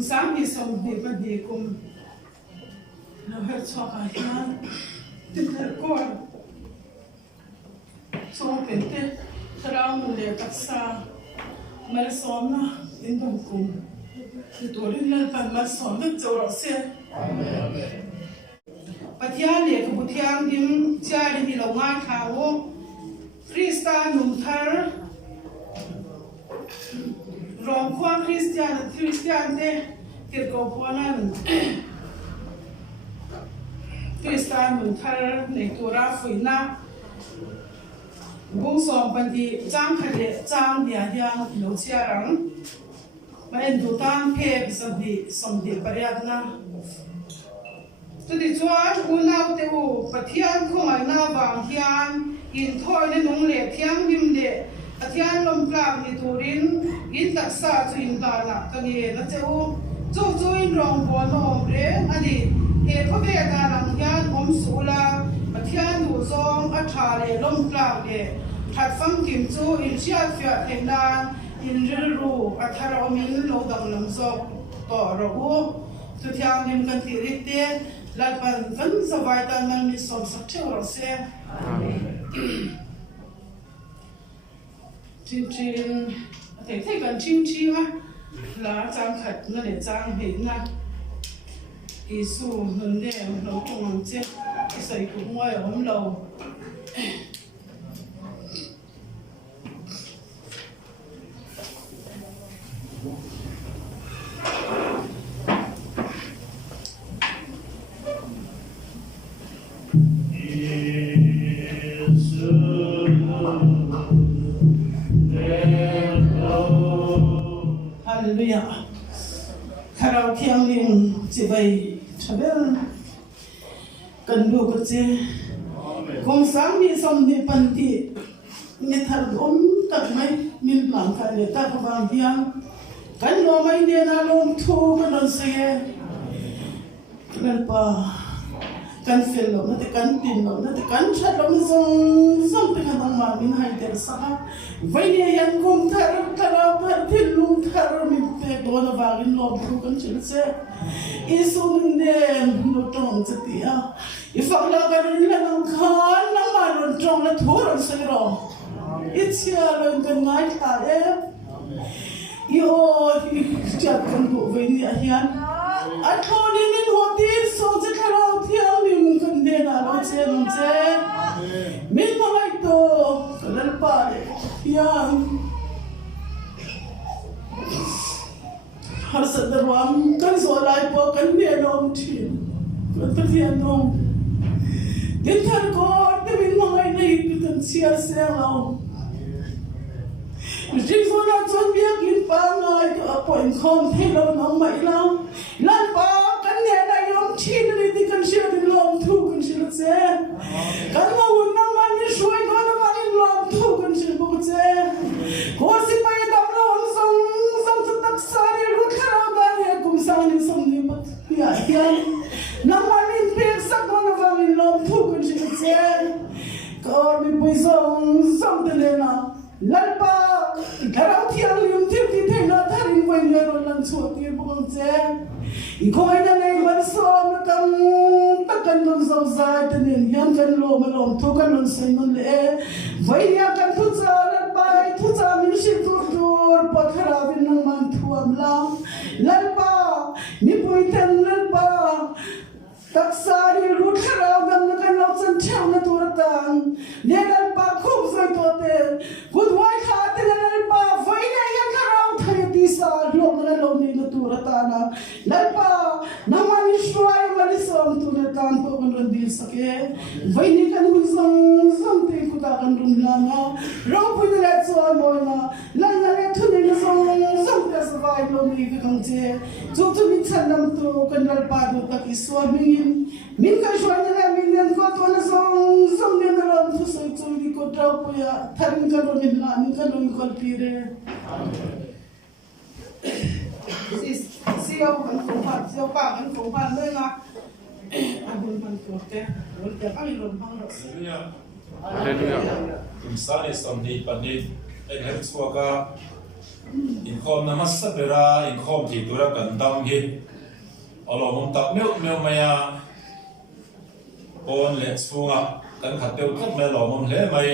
sáng đi xong đi bắt đi cùng nó hết cho cả nhà Dinthar Corps xong cái tết trao mình để cắt xa mà xong na in đồng cùng thì tôi đi lên phần mà xong được chỗ đó xe bắt nhà để cái bút hàng điểm cha đi lâu ngay tháo Christian Kumthar rong khoang Christian te tiệt cầu phuanan Christian Kumthar này tôi ra phơi na bung som ban đi trang khade trang dia yang lo chia rang mà em tu tan phe bị som đi pariat na tu đi chuan u nau te u pathian khong ai na wang hian in thoi ne nong le thiang him le athian lom plam ni turin in taksa chu in da na kani na cheu chu in rong bo no re ani he kho ve da lang hian om sula pathian du zong a tha le lom plam le that phang kim chu in sia fia theng dan in ril ru a thar omin lo dang lam so to ro u tu thiang nim kan ti ri te lal pan van zawai tan man mi som sak cheu ro se chin thấy gần chin á là trang khát nó để trang hình na Isu hơn đây nấu trong măng chết sấy cũng ngoài ống lầu Hallelujah. Karau thiang liêng chỉ vậy cho biết cần đủ cái gì cùng sáng đi xong đi pan đi nghe thật tất mấy mình làm cái này ta không bằng hiang cái lo mấy đứa nào lom thu cái đơn xe nên pa kan fel lo na te kan tin lo na te kan chat lo zong te kan ma min hai ter sa vai ne yan Kumthar kara par thil lung thar mi te do na wagin lo bu kan chil se isu ne no tong chatia ifak la kan la nang khan na ma ron tong na thor se ro ichia lo kan ngai tha e yo chat kan bu vai ni hian a thoni min hotin so che kharau thiang nim kan de na lo chen che min ma mai to kan pa de thiang har sa darwam kan zo lai po kan ne dom thin kan ta thian dom Dinthar Corps te min ma ngai nei kan sia se lo Jesus na chon biak in pa ngai ka point khom thelo nong mai lao lan pa kan ne na yom chin ri ti kan sia din lom thu kan sia che kan ma un na man ni shuai ko na man in lom thu kan sia bu che ko si pa ya dam lo song chu tak sa ri ru khara ba ne kum sa ni som ni pat ya na man in pe sa ko na va in lom thu kan sia che ko mi pui song te le na lalpa garau thiang lim thil ti theina tharin voi ne ro lan chu ti bong che I khoi na nei man so na kam takan non zo zai te nen hian kan lo ma lom thu kan non sei non le voi ya kan thu cha lan pai thu cha min shi tur pathara bin nang man thuam lam lalpa mi pui ten lalpa taksari rut kharau gam na kan lo chan chau na turatan ne lalpa khum zoi to te good wai kha te lalpa vai na ya kharau thai ti sa lo na lo ni na turatana lalpa namani shwai mali som tu na tan po kan ron dir sake vai ni kan hu som te ku ta kan rum la na ro pu na la so mo na la na le thu ni na som te sa vai lo ni ka kan che chu mi chan nam tu kan lalpa do ta ki so min ka shwai na min nen ko to na som ne na ron thu sai chu ni ko trau pu ya tharin kan ron ni la ni kan ron ko pire siêu vẫn phụng phật siêu bà vẫn phụng phật nên là anh buồn phật thuộc thế rồi đẹp anh luôn phong độ Hallelujah. Kumthar is on the panit and helps worker inkhawm na masapera inkhawm thi tura kan dam hi alomum tak meu maya on le chunga kan khateu khat me lomum hle mai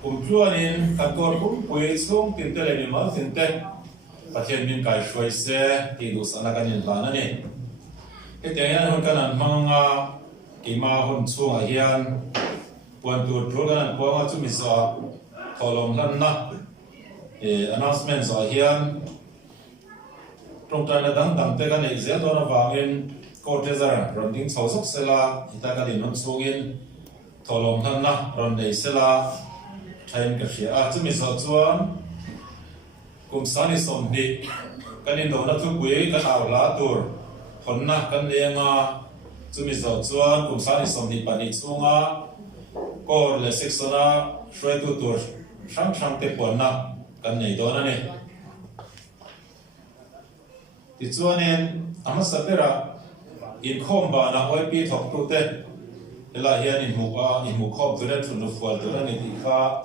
chuanin kan kor pui chung tin te le ni mal tin te pathian min kai shoi se ti du sana kan in plan ani ke te yan hon kan an manga ki ma hon chunga hian puan tur tro kan puanga chu mi sa tholom hlanna announcement za hian trong tan na dang te kan ei zel do na wangin court zara ronding chhosok sela ita ka din hon chungin tholom hlanna ron dei sela train ka hria chu mi sa chuan kumsani somni kanin do na thu pui kan awla tur honna kan lenga chu mi sa chuan kumsani somni pani chunga kor le seksona hruaitu tur sang te ponna kan nei do na ni ti chuanin ama sapera inkhawm ba na OP thok tu te ela hian in mu khawm tu na thun fual tu na ni ti kha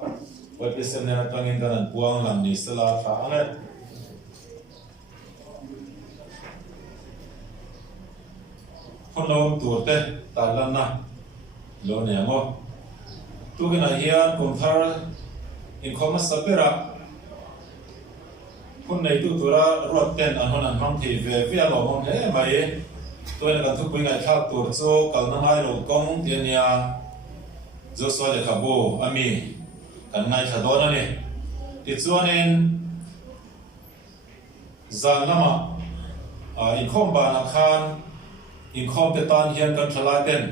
OP semna tangin kan puang lang ni sala tha ane hon turte ta hlanna lo ne ngo tu gina hian Kumthar inkhawm sapera kun nei tu tura rot ten an hon an hang thi ve lo mong he mai toina kan thu pui ngai thak tur chu kal na ngai lo kong tiania zo so le khabo ami kan ngai tha don ani ti chuanin zan lama inkhawm ba na khan inkhawm te tan hian kan thala ten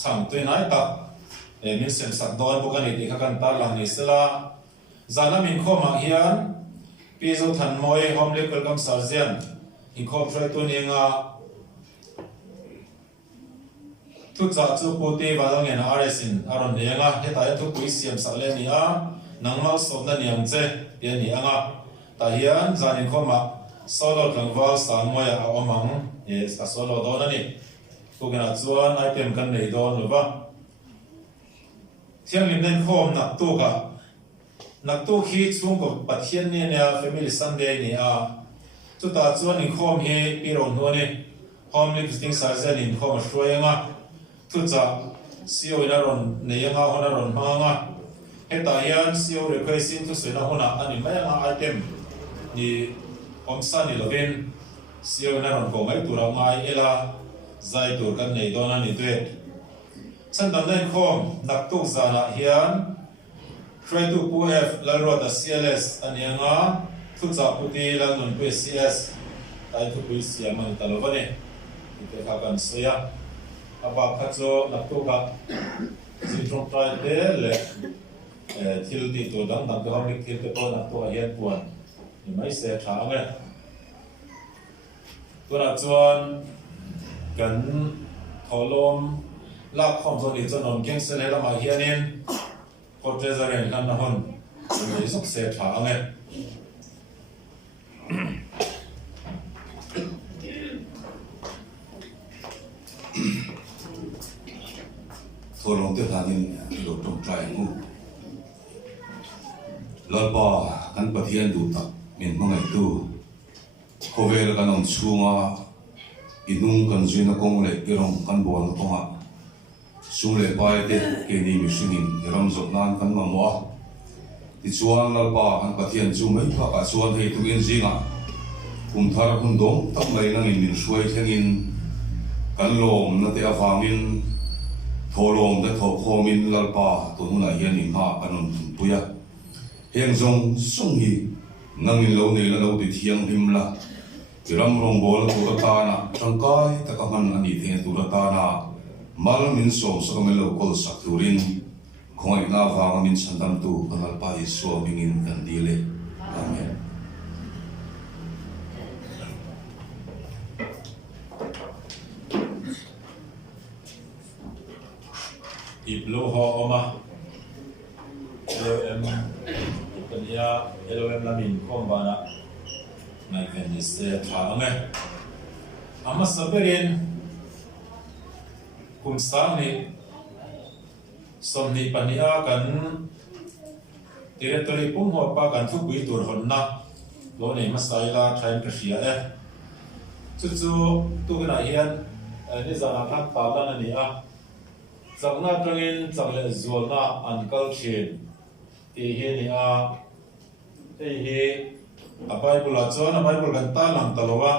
chang tui nai ta min sem sak don bu kan ti kha kan ta lang ni sela zanam inkhawm ma hian pizo than moi home legal kam sarzian inkhawm trai tu ni nga tu cha chu puti walong en RSin aron ne nga heta thu pui siam sa le ni a nangmal somna niang che ye ni anga ta hian zan inkhawm ma solo tangwal sa moi a omang a solo don ani tu gena chuan item kan nei don lova thiang lim nen khawm nak tu ka nak tu khi chung ko pathian ni nia family sunday ni a chu ta chuan inkhawm hi piron no ni home visiting sarzen inkhawm shroenga tu cha sio ina ron neih hona ron manga heta hian sio requesting tu sena hona ani mai nga item ni omsa ni lovin sio ina ron ko mai tura ngai ela zai tur kan nei dona ni tuet chan dam nen khawm nak tu zana hian try to PF lalro da CLS anianga thucha puti lanun PCS tai thu pui siaman talovane ite khakan soya aba khacho nakto ka zitron try de le thil ti to dang dang ka hik thil te po nakto hian puan ni mai se tha anga tura chuan kan tholom la khom zo ni chonom keng se le lama hianin Portezaren kan na hon ni sok se tha ange tholong te thanin lo tong trai mu lalpa kan pathian du tak min mangai tu khovel kan on chunga inung kan zuina kong le irong kan bol tonga sumle pai te ke ni mi singin ram zot nan kan ma mo ti chuan lalpa kan pathian chu mai pa ka chuan hei tu in zinga Kumthar hun dong tam mai nang in min suai thengin kan lom na te awangin tholom te tho khomin lalpa tu huna hian in ha kanon puya heng zong sung hi nangin lo nei la lo ti thiang himla ram rong bol tu ta na tangkai ta ka man ani the tu ta na mal min som so me lo kol sak turin khoi na wa min chandam tu kanal pa hi so mingin kan dile amen iblo ho oma LOM ipania LOM lamin kombana ngai kan ni se tha ange ama saberin kumsang ni somni pania kan territory pum ho pa kan thu pui tur honna lo nei masaila thain ka hria chu tu kana hian ni zana thak ta lan ani a changna tangin changle zualna ankal thin ti hi ni a ei hi a bible a chuan a bible kan ta lang talowa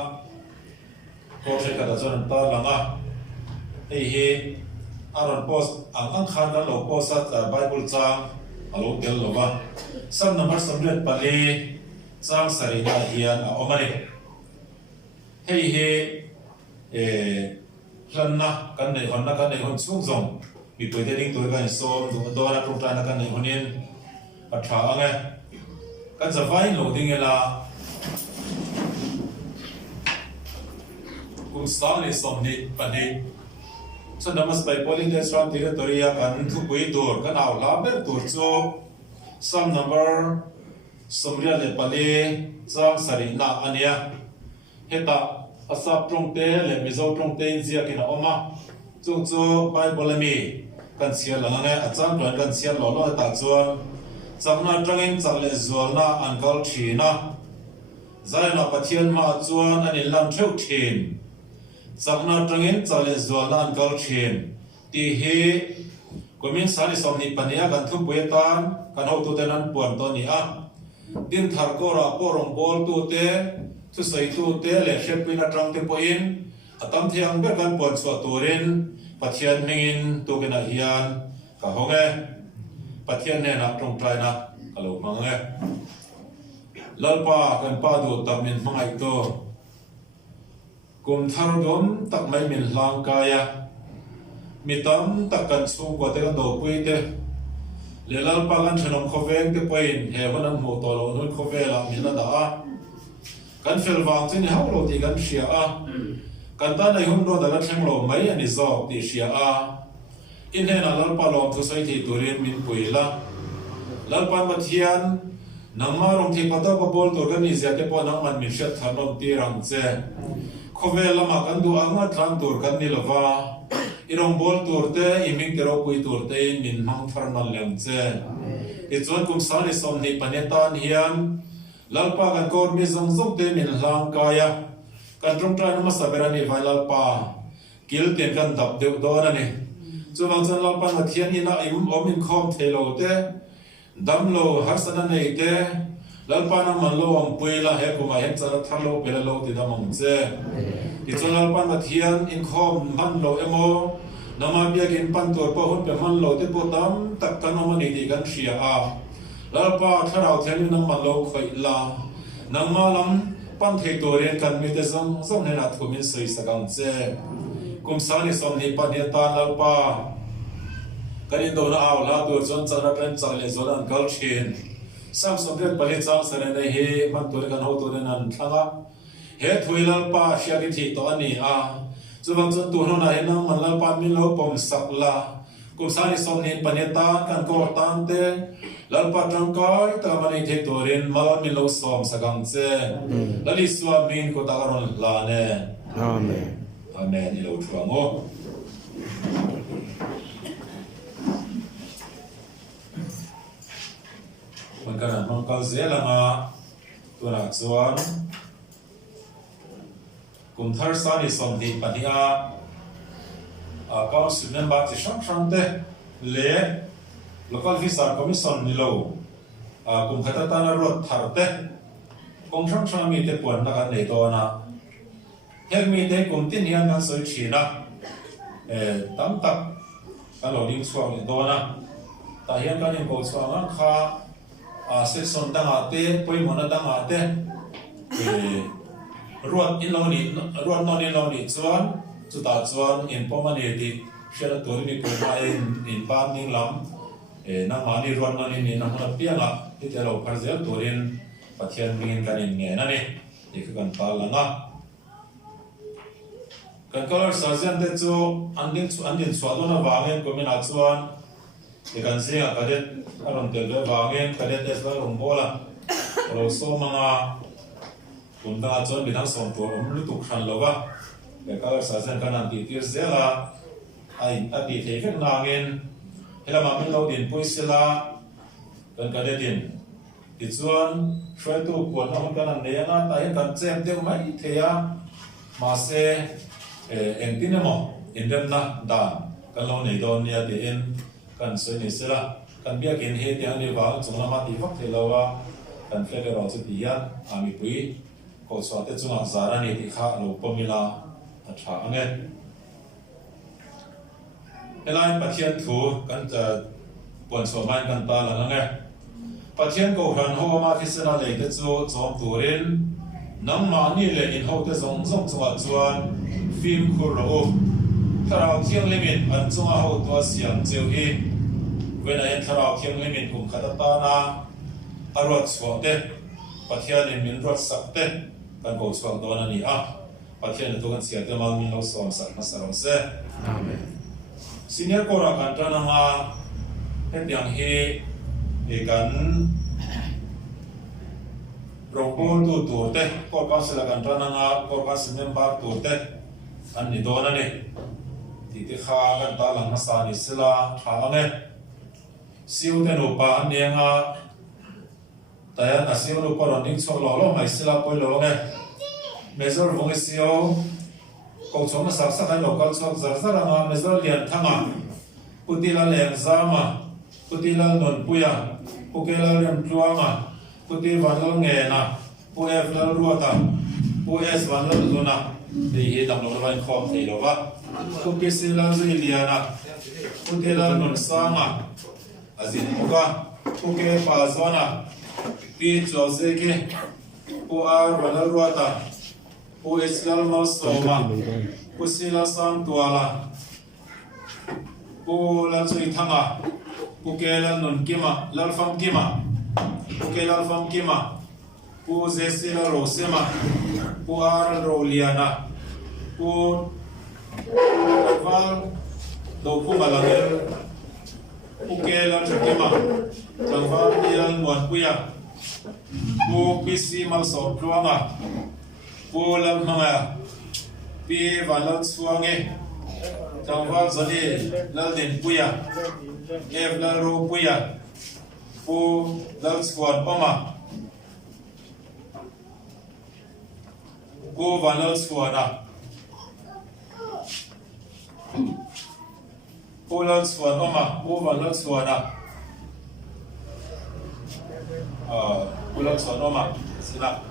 ko se ka da chuan ta langa ei hi aron post ang khan kan lo post a bible chang alo tel lova sam number samret pali chang sarina hian a omani hei hi hlanna kan nei hon chung zong mi poi te ding tu kan som do na tong ta na kan nei honin a tha ange kan za vai lo ding ela kum sa ni som ni pani so namas by polling the strong territory kan thu pui tur kan aw la ber tur chu some number somria le pali chang sarina ania heta asap tongte le mizo tongte zia kina oma chu bible mi kan sia la nge achang plan kan sia lo ta chuan chamna tangin challe zolna ankal thina zaina pathian ma chuan ani lam theu thin chamna tangin challe zolna ankal thin ti hi komin sani somni pania kan thu puetan kan ho tu tenan puan to ni a Dinthar Corps porong bol tu te tu sai tu te le shepin atang te poin atam thiang ber kan pon chwa turin pathian ningin tu kena hian ka honge pathian ne na tong trai na alo mange lalpa kan pa du tamin mangai to Kumthar dom tak mai min hlang kaya mitam tak kan chung ko te kan do pui te le lalpa kan thanom khoveng te poin he wanam mo to lo nun khovela min la da a kan fel wang chin ha lo ti kan hria a kan ta nei hun ro da la thleng lo mai ani zok ti hria a in he na lalpa lom thu sai thi turin min puila lalpa mathian nangma rong thi pata pa bol tur kan ni zia te po nang man min shat thanom ti rang che khovela ma kan du anga tlang tur kan ni lova irong bol tur te iming te ro pui tur te min mang thar man lem che ti chuan kum sa ni som ni panetan hian lalpa kan kor mi zong zong te min hlang kaya kan trong trai ma saberani vai lalpa kil ten kan dap deu do na ni chuwang chan lalpa ma thian ina im om inkhawm thelo te damlo harsana nei te lalpa na man lo ang puila he kuma hen chara tharlo pela lo ti da mang che ti chuan lalpa ma thian inkhawm man lo emo nama bia kin pan tur po hun pe man lo te po tam tak kan omani ti kan hria a lalpa tharau thian nang man lo khoi la nang ma lam pan thei toren kan mi te zong zong ne na thumin sei sakang che kum sa ni som ni pan he ta lalpa kan in do na aw la tur chon chara tren chale zon an kal thin sam som ret pali chang sare nei he man tur kan ho tur nan thanga he thui lalpa hria ki thi to ani a chuwang chon tu no na he nang man lalpa min lo pom sak la kum sa ni som ni pan he ta kan ko tan te lalpa tangkai ta mani the torin mal mi lo som sakang che lali swa min ko ta ron la ne Amen. amen ni lo thuango man kana man kal zelanga tura chuan Kumthar sani som thi pania a council member chi sang te le local visa commission ni lo kumkhata ta na rot tharte kong sang mi te pon na kan nei to na hek mi te kum tin hian kan soi thina tam tak kan lo ding chuang ni do na ta hian kan in ko chuang kha section danga te poimona danga te ruat in lo ni ruat non in lo ni chuan chu ta chuan in pomani ti shela tur ni ko ma in ban ning lam na ma ni ruat non ni na hona pianga ti te lo parzel turin pathian min kan in nge na ni ti kan pa langa kan color sergeant te chu andin chwa do na wangen ko min a chuan ti kan singa kadet aron te le wangen kadet es la rom bola ro so manga kumda chon binang som to lu tu khan lova le color sergeant kan an ti tir zela ai ati the khek nangen hela ma min lo din poisela kan kadet din ti chuan hruaitu kuan na kan an neih anga ta hian kan chem deuh mai theia ma se engtinemo inremna dan kan lo nei dawn nia ti in kan soi ni sela kan biakin he tiang ni wang chunglama ti vak thelowa kan flek ro chu ti hian ami pui ko chwate chunga zara ni ti kha lo pomila a tha ange elai pathian thu kan ta pon so man kan ta la ange pathian ko han ho ma khi sena le te chu chom turin nang ma ni le in ho te zong zong chunga chuan film khur ro tharau thiang limin an chunga ho to siam cheu hi when I enter out young women whom Katatana are wrote swate, but here in Mindrot Sakte, can go swag dona ni but here the token Seattle Malmin also on Sakmasarose. Amen. Senior Kora Cantana and young he a gun Ropo to Turte, Corpus la Cantana, Corpus member Turte, and the Donane. Titiha and Talang Masani Silla, Hane. Siêu tên ổ pa niang tại anh siêu ổ pa rồi nín cho lò mai xí la bôi lò nghe bây giờ vùng cái siêu công chúng nó sắp sắp hay lò cao cho giờ rất là bây giờ liền thăng puti la liền ra mà puti la nón puya puti la liền chua mà puti van la nghe na pu ef la ruota pu es van la zona thì hiện đang lo van khom thì lo va puti xí la zui liền puti la nón sa mà azin muka puke pa zona pi chozeke pu ar wala ruata pu islal masoma pu sila sang tuala pu la chui thanga puke la nun kima lal fam kima puke lal fam kima pu zesila rosema pu ar roliana pu val do kumalangel puke la chakema changwa dial muan puya pu pisi mal so pluanga pu la manga pi vanal suange changwa zani la din puya ev la ro puya pu la squad pama pu vanal suana Pulau Suana, Pulau Suana, Pulau Suana, sila.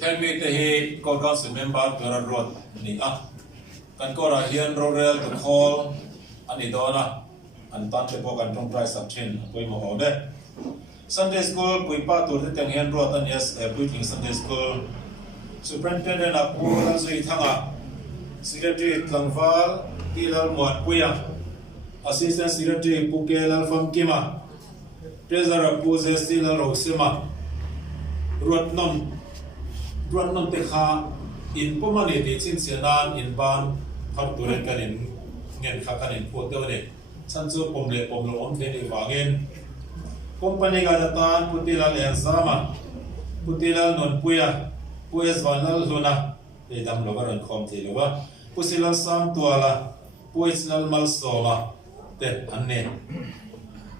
Kami tehi korang semember turan road ni kan korang hian rorel to call ani dona antan tepo kan trong price subtrain pui mo ode Sunday school pui pa tur te teng hian road an yes pui ting Sunday school Superintendent of Pura Zui Tanga, Secretary Tlangval, Tilal Muat Puya, Assistant Secretary Pukelal Fam Kima, Treasurer Puzes Tilal Rosima, Rotnon Tekha, in Pomanity, Cinsianan, in Ban, Harturekan in Nenkakan in Potone, Sanso Pomle Pomlo on Teni Wagen, Company Gadatan, Putilal Enzama, Putilal Non Puya. Pues vanal zona le dam logar an khom the lowa pusila sam tuala puisnal mal soma te anne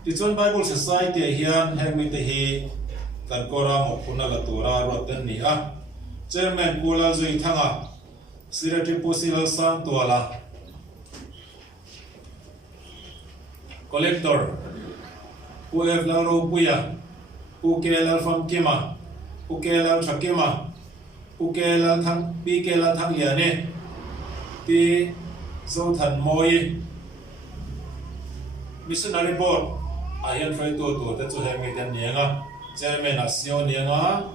tichon Bible Society hian hemi te hi kan kora mo kunala tura roten ni chairman pula zui thanga secretary pusila sam tuala collector puev la ro puya pukelal fam kema pukelal thakema Pukela thang Pikela thang liane Pi zo than moi missionary board ayan try to te chu hemi ten nianga chairman a sio nianga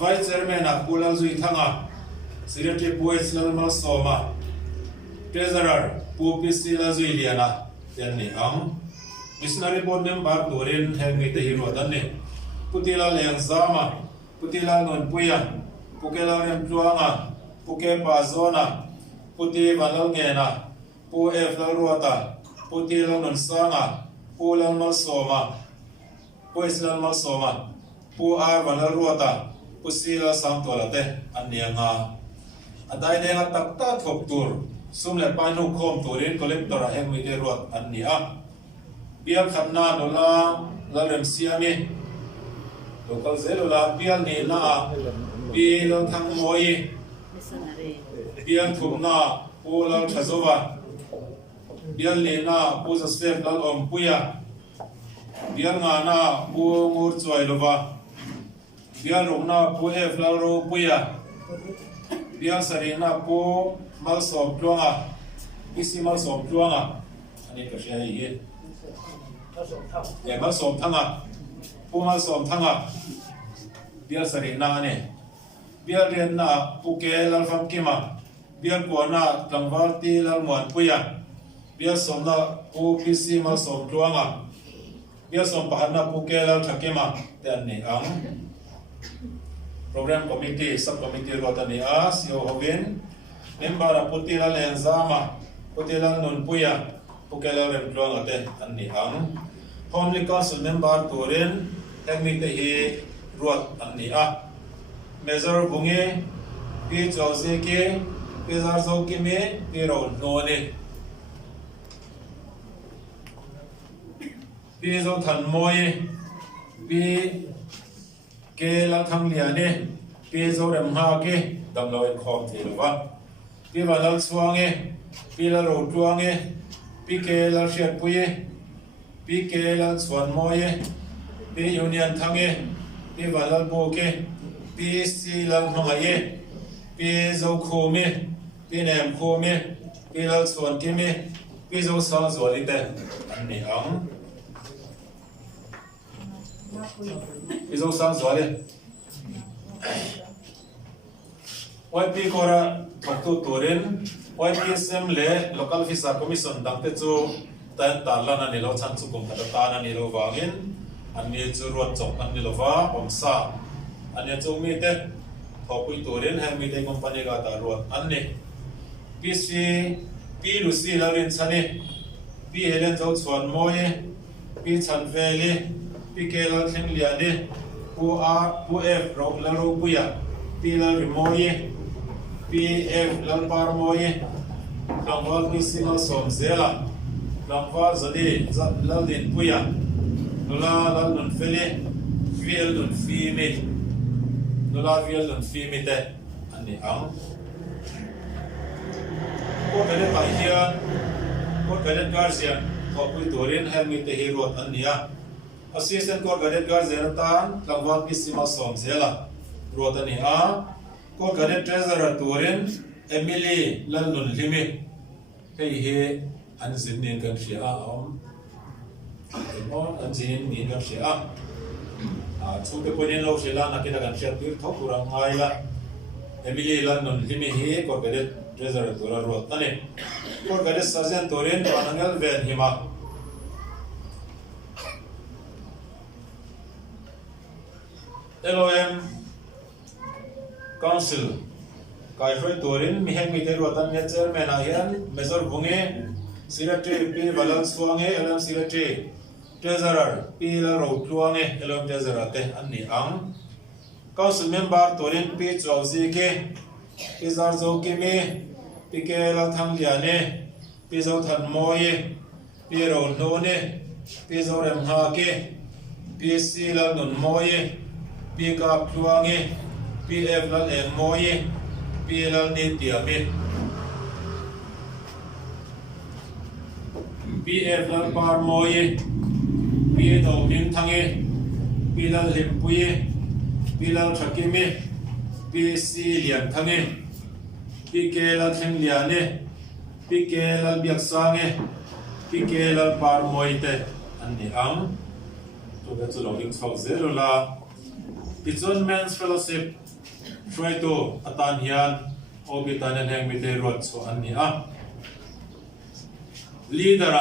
vice chairman a Pula Zui Thanga secretary poets lalma soma treasurer pu pisila zui liana ten ni missionary board member turin hemi te hiro dan ni putila leng zama putila non puya Pukela rem tuanga, puke pa zona, puti vanal ngena, pu ef la ruata, puti la non sanga, pu lan mal soma, pu islan mal soma, pu ar vanal ruata, pu sila sam tolate, anianga. Aday denga takta thok tur, sum le pai nu khom turin collector a heng mi te ruat an ni a bial hlanna dola la rem siami local zelola bial ni na bial thang moi bial thumna pula thazova bial ni na pu za step dal om puya bial nga na pu ngur choi lova bial rungna pu ef la ro puya bial sarina pu mal som pluanga isi mal som pluanga ani ka sia hi mal som thanga pu mal som thanga bial sarina ne bial ren na pu ke lal fam kima bial ko na tlangwal ti lal muan puya bial som na pu isi mal som pluanga bial som pahanna pu ke lal thakema te an ni ang program committee subcommittee rotani a sio hovin member putila lenzama putila non puya pukela remplong ate anni ang homely council member turin technique te hi ruat anni a measure bunge pi chause ke pezar zo ke me pero no ne pi zo than moi pi ke la thang liane pi zo rem ha ke dam lo en khom thi wa pi va lal suange pi la ro tuange pi ke la shet puye pi ke la suan moye pi union thange pi va lal bo ke pi si la hamaye pi zo khome pi nem khome pi la suan ke me pi zo sa zo li te an ni ang pi zo sa zo le YP Kora Thaktu Turin YPSM le Local Visa Commission dangte chu tan talan ani lo chan chu Kumthar tan ani lo wangin ani chu ruat chok ani lo wa omsa ani chu mi te thopui Turin he mi te company ga ta ruat ani PC P Lucy la rin chani P Helen zo chuan moye P chan veli P ke la thing liani pu a pu f ro la ro puya P la rimoye PF lalpar moye langwal kisima som zela langwal zadi lal din puya nula lal nun fele viel nun fimi nula viel nun fimi te ani ang ko kade pahian ko kade guardian ko pui turin helmi te hero ania assistant ko kade guardian tan langwal kisima som zela rotani a ko gane treasurer turin Emily lalnun limi hei he anzin nin kan shia anzin nin kan shia chu ke ponin lo shila na kina kan shia tir thok kurang ngai la Emily lalnun limi he ko gane treasurer turar rot ane ko gane sergeant turin anangal ven hima LOM Council kai hroi turin mi heng mi te ruatan ya chairman a hian major bunge secretary p balal suange LM secretary treasurer p la ro tuange LM treasurer te anni ang council member turin p chawzi ke p zar zo ke me p ke la thang liane p zo than moye p ro no ne p zo rem ha ke p si la nun moye p ka tuange PF lal en moye PL ni tiame PF lal par moye P do min thange P lal limpuye P lal thakime PC lian thange PK lal theng liane PK lal biak sange PK lal par moite anni ang to ga chu lo ring thok zero la Pichon Men's Fellowship hruaitu atan hian obitan en heng mi te rot so anni a leader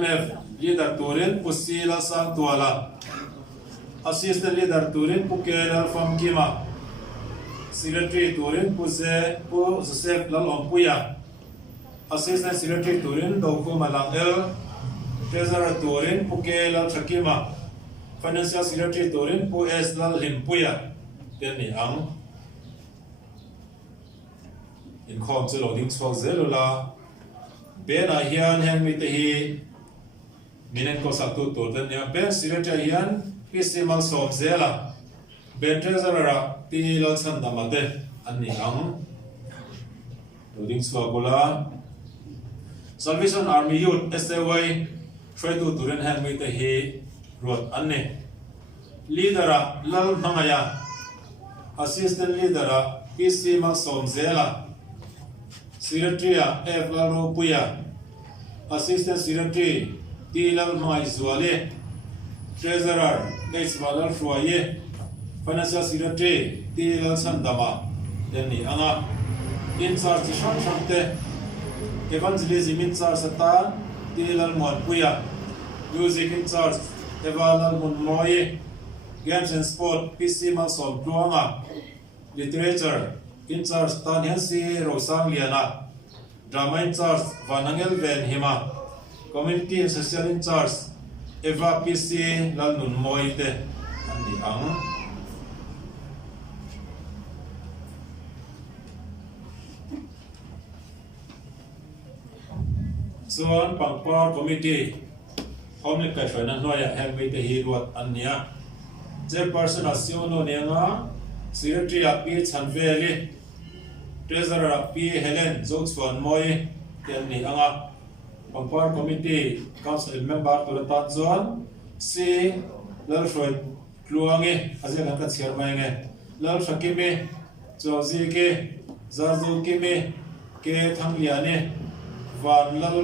MF leader turin pusila sang tuala assistant leader turin pukela fam kima secretary turin pu sep lal ompuya assistant secretary turin doku malangel treasurer turin pukela thakima financial secretary turin pu es lal limpuya teni ang inkhawm chu lo ding chhuak zelo la bên này hiền hẹn mi te hi minen ko sak tu tur den ya bên secretary hiền cái sim mang som zela bên treasurer ra ti lo chan damate anh ni ang loading swabula Salvation Army Youth SAY try to turen hẹn mi te hi ruột anh ne leader lal mangaya assistant leader PC mang som zela secretary F lal puya assistant secretary T lal mai zuale treasurer H lal hruaitu financial secretary T lal sandama yani anga in charge shamte evangelism in charge satan T lal mon puya music in charge Eva lal mon moye games and sport PC mang som tuanga literature in charge tan hansi rosang liana drama in charge vanangel ven hima community and social in charge Eva PC lal nun moite ani ang soan pangpar committee homely kai na noya help te hi ruat ania chairperson asiono nenga secretary api chanveli treasurer api helen zoxfon moi tian ni anga pangpar committee council member to tan zon si lal froi kluange azia kan chairman nge lal shakime chozi ke zarzu kime ke thangliane vanlal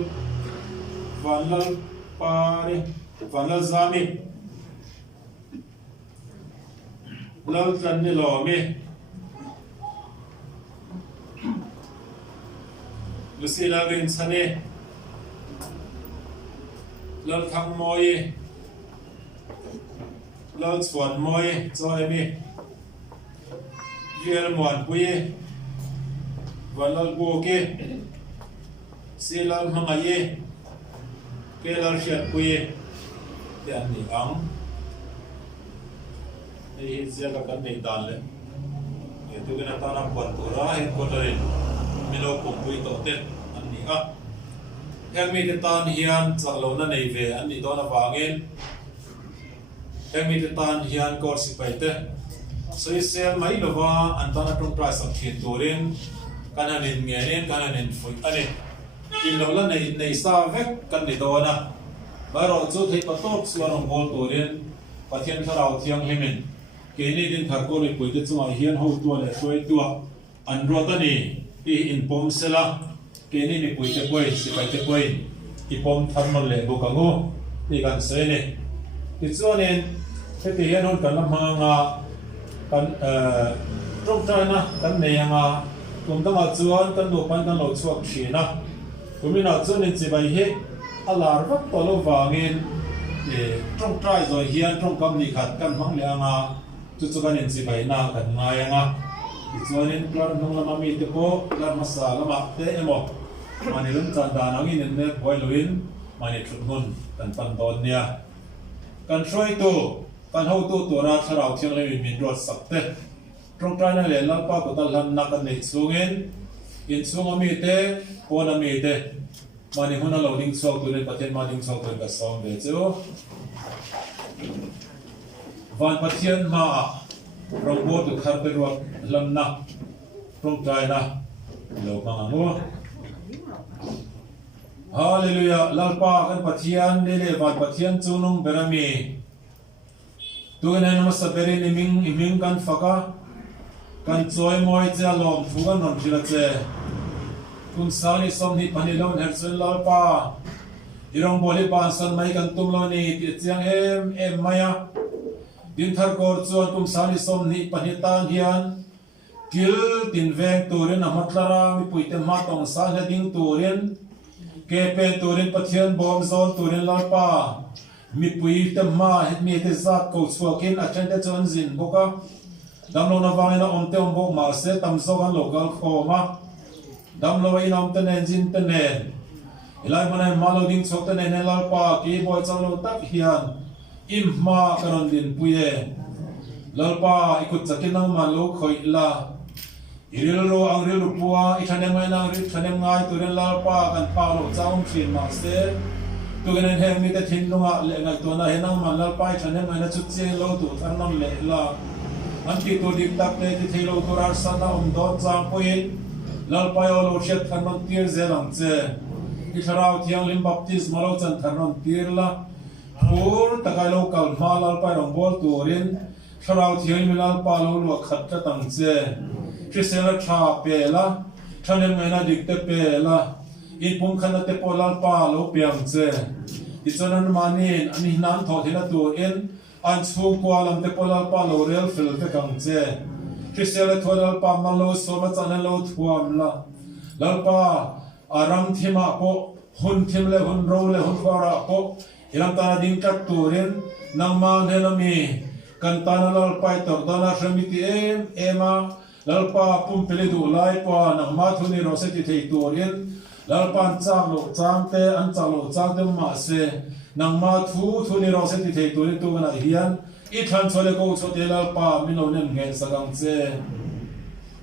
pare vanlal zami lal tanni lomi Lucila Green Sane lal thang moi lal swan moi cho mi riel mon pui vanlal bo ke silal mangaye kelal shat pui tian ni ang ei jaga kan nei dan le itu kena tanam buat tura he kotorin milo kumpui to te ani a hemi te tan hian chaklo na nei ve ani dona wangin hemi te tan hian kor sipai te soi sel mai lova antana tung price of thin turin kananin ngenin kananin fui ani ilo la nei sa vek kan ni dona baro chu thei patok suarong bol turin pathian tharau thiang hemin keni Dinthar Corps puite chunga hian ho tu le hruaitu an rotani ti in pom sela keni ni puite poi sipaite poi i pom tharmon le bukangu ti kan sene ti chuanin heti hian hon kan lamanga kan trong china kan neianga tumdanga chuan kan do pan kan lo chuak thina kumina chuanin chibai he alar vak tolo wangin trong trai zo hian trong kam ni khat kan mang leanga chu kan in chibai na kan ngaianga chuanin klar nong lama mi te ko klar masala ma te emo mani lum chan dan angin ne boiluin mani thutngun kan pan don nia kan hruaitu kan ho tu tura tharau thiang le min rot sakte trong trai na le la pa ko dal han na kan nei chungin in chung ami te pon ami te mani huna lo ding chok tu le pathen ma ding chok tu ka som ve chu van pathian ma robot tu khar pe ro hlanna trong trai na lo mang amu hallelujah lalpa kan pathian le van pathian chunung berami tu na namasa berin iming kan faka kan choi moi cha lom thuan non thila che kun sani som ni panilon hersen lalpa irong boli pan san mai kan tumlo ni ti chiang em maya Dinthar Corps chuan kum sani som ni panitan hian kil tin veng turin amatlara mi puite ma tong sa he ding turin ke pe turin pathian bom zon turin lalpa mi puite ma het mi te zat ko chuakin atente chon zin boka damlo na wangina omte ombok ma se tamzo kan local khoma damlo ina omte nen jin te nen ilai manai malo ding chok te nen lalpa ki boy chalo tak hian imma karon din puye lalpa ikut chakinang malu khoi la iril ro ang ril rupua ithanem ngai nang ril thanem ngai turen lalpa kan pa lo chaum chin ma se tugen hem mi te thin lunga le ngai to na henang man lalpa ithanem ngai na chu cheng lo tu tharnam le la an ki to dik tak le ti thelo to rar sa na don chang poin lalpa yo lo chet tharnam tir zelang che itharau thiang lim baptism lo chan tharnam tir la pur takai lo kal ma lalpa rong bol turin tharau thiang mi lalpa lo lo khat ta tang che Krisela cha pela, chanem ngaina dikte pela, in pum khana te polal pa lo piang che. Isonan manin ani nan tho thina tu in an chung kwa lam te polal pa lo rel fil te kang che. Krisela tholal pa ma lo so ma chana lo thuam la. Lal pa aram thima po hun thim le hun ro le hun kwara po ilam ta ding kat turin nang ma ne la mi kan ta na lal pa tor dana shramiti ema lalpa pumpeli du lai pa nang ma thuni ro se ti thei turin lalpa chang lo chang te an chang lo chang de ma se nang ma thuni ro se ti thei turin tu na hian I than chole ko chote lalpa mi no nem ngen sagang che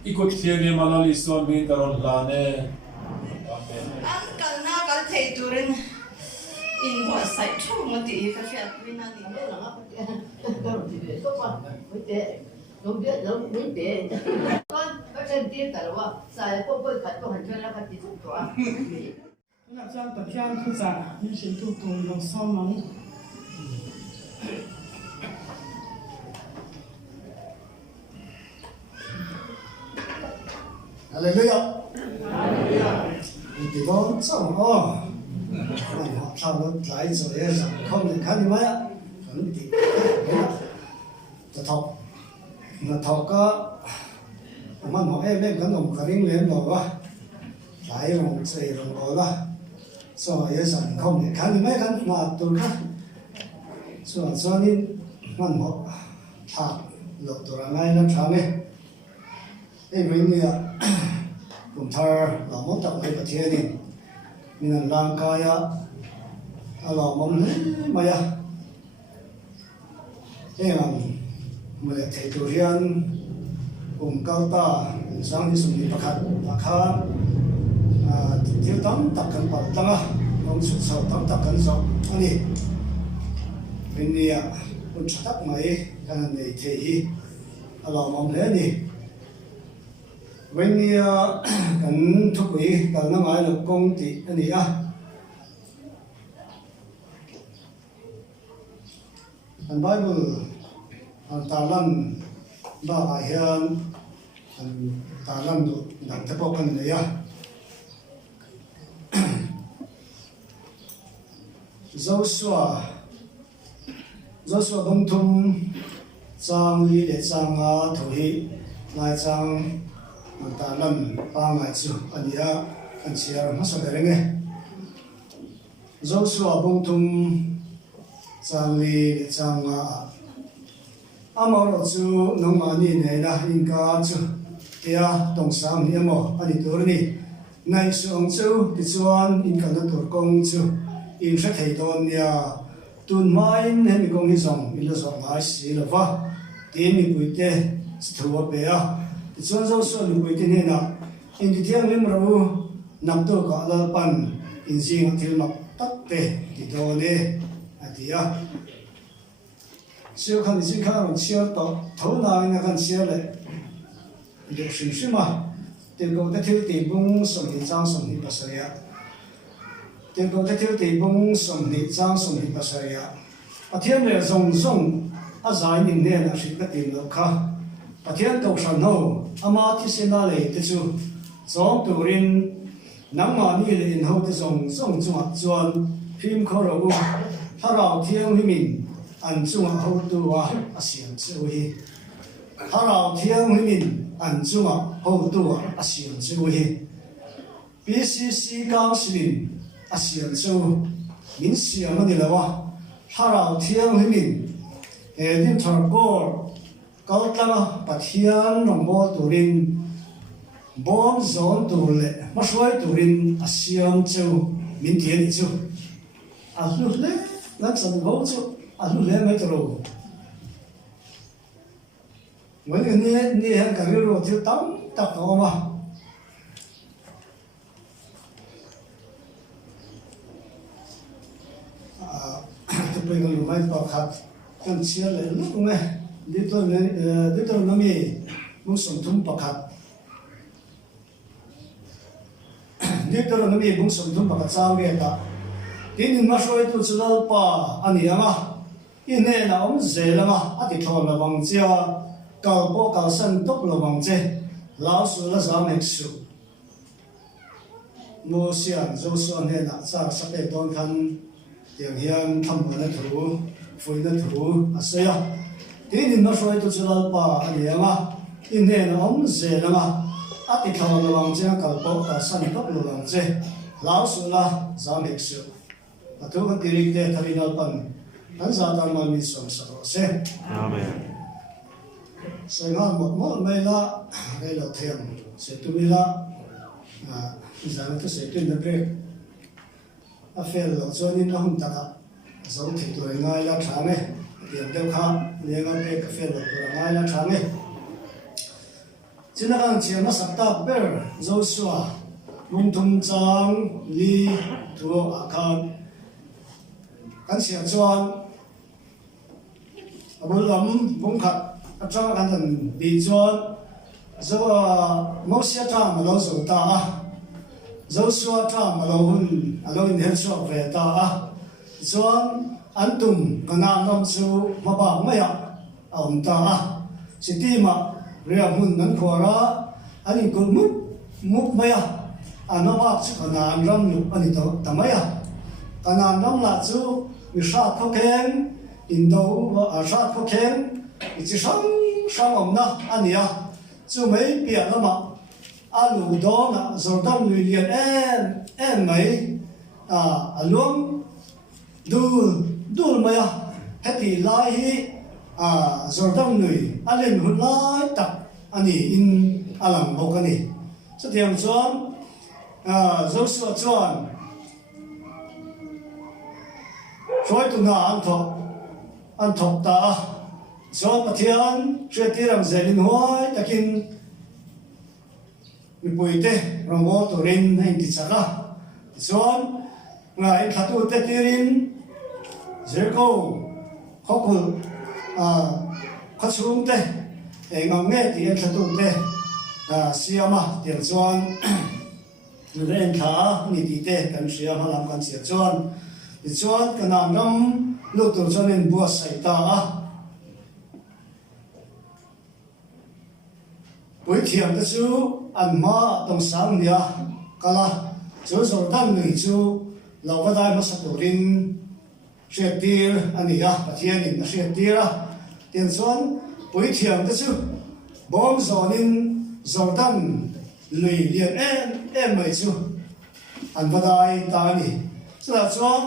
I ko thiang ni malali so mi karon la ne an kal na kal thei turin in ho sai thu mo ti ka fiat win na ni la nga pa ti be so pa te no dia no ni be con có trên tiên cả rồi sai có bơi cắt có hành chơi là cắt tí chút quá Nak chan tập thian thu za ni shin tu tu lo so mang Hallelujah. Thì có xong đó học xong nó lại rồi không thì khá như mấy á thì là thọc có mà mọi em cái nồng khả năng lên rồi đó lại lòng xây rồi đó so với sản không thì khá như mấy cái mà tôi khác so nên mình học thạc lộtตัวngay năm sáu này đây với người Kumthar là một tập thể bát thiên này mình làm cái là mong mà ya đây là mình thầy tu riêng cùng cao ta sáng đi xuống đi bạc khá thiếu tắm tập cần bảo tăng á không sụt sầu tắm tập cần sầu anh đi mình đi mình chắc tắc mấy cái này thầy là mong thế này when kan thukui kal na ngai lo kong ti ani a an bible an talan ba a hian an talan du dang te pok kan le ya Joshua dong thum chang li le chang a thui lai chang ta lần ba ngày trước anh ya anh chị em nó sẽ về nghe Joshua bông thum sang li sang amaro chu nong mani ne na inka chu tia tong sang ni mo ani tur ni nai suang chu ti chuan in kan tur kong chu in sa thei ton ya tun mai ne mi kong hi song in lo song mai si lo va ti mi puite thua be a Chuan Joshua lu bui tin na in ti thiang lim ro nam to ka la pan in jing thil mak tak te ti do ne atia siêu khan ji kha ron chia to tho na na kan chia le được sim sim ma tiền cầu ta thiếu tiền bung sòng thì trang sòng thì basaria tiền cầu ta thiếu tiền bung sòng thì trang sòng thì basaria a thiam le zong zong a zai nin ne na shi ka tin lo kha Pathian tàu sản hậu, ama thi sinh ra lệ thế chú, giống tụ rin nắng mà ni lệ in hậu thế giống chung hạt chuan, phim khó rồi, thà rào thiêng với mình, ăn chung hạt hậu tu à, xiên chịu hi, thà rào thiêng với mình, ăn chung hạt hậu tu à, xiên chịu hi, BCC cao sinh, xiên chịu, mình xiên mà đi đâu à, thà rào thiêng với mình, Dinthar Corps cao tama pathian nong bo turin bom zon turle maswai turin asiam chu min tian chu alu le nak san ho chu alu le mai tro when ni han ka ro thil tam tak to ma tu pe ngal mai pa khat kan chia le lu nge dito nami mung som thum pa khat dito nami mung som thum pa khat chaw ge ta tin ma soi tu chulal pa ani anga ine na om ze lama ati thon la wang chia kal po kal san tok lo wang che lao su la za mek su mo sian zo su an he na sa sa pe don khan tiang hian tham na thu foi na thu asaya tin ma soi tu chulal pa ani anga ine na om ze lama ati thon la wang chia kal po kal san tok lo wang che lao su la za mek su atu kan tirik te tharinal pan an za tan mal mi som sa se Amen. sai ngon mo mai la ai lo thiam se tu mi la za na tu se tu na bre a fel lo cho ni na hum ta ka zo thi tu ngai la tha me tiam deu kha le nga pe ka fel lo tu ngai la tha me china kan chiam na sak ta ber zo suwa mung thum chang li tu a khan kan sia chuan abul lam bung khat atang kan tan bi chuan zo mo sia ta ma lo zo ta a zo suwa ta ma lo hun alo in hel so ve ta a chuan an tum kana nom chu ma ba ma ya om ta a siti ma ria mun nan khora ani kul muk ma ya anoma chu kana ram nu ani to tamaya kana nom la chu mi sha ko ken indo a sha ko ken chi sang om na ania chu mai pia lama alu do na zordam lui lian en mai alum dul maya heti lai hi zordam lui alen hun lai tak ani in alang bokani so tiang chuan zo su chuan rồi tụi nó ăn thọc ta cho pathian chuyện tiền làm gì linh hóa takin mình bồi tê rồi ngó tụi rin hay đi chả ra cho ngài khát tụi tê tiền dễ câu khó khăn khó xuống tê để ngắm nghe thì khát tụi tê xia mà tiền chuan người anh khá người đi tê cần xia mà làm cần xia chuan chuan kana nam lu tu chonin bua sai ta bui thiam ta chu an ma tong sang nia kala chu zo dan ni chu lo va dai ma sa turin hriat tir ania pathian in a hriat tira tian chuan bui thiam ta chu bom zonin zordan lui lian em mai chu an va dai ta ni chula chuan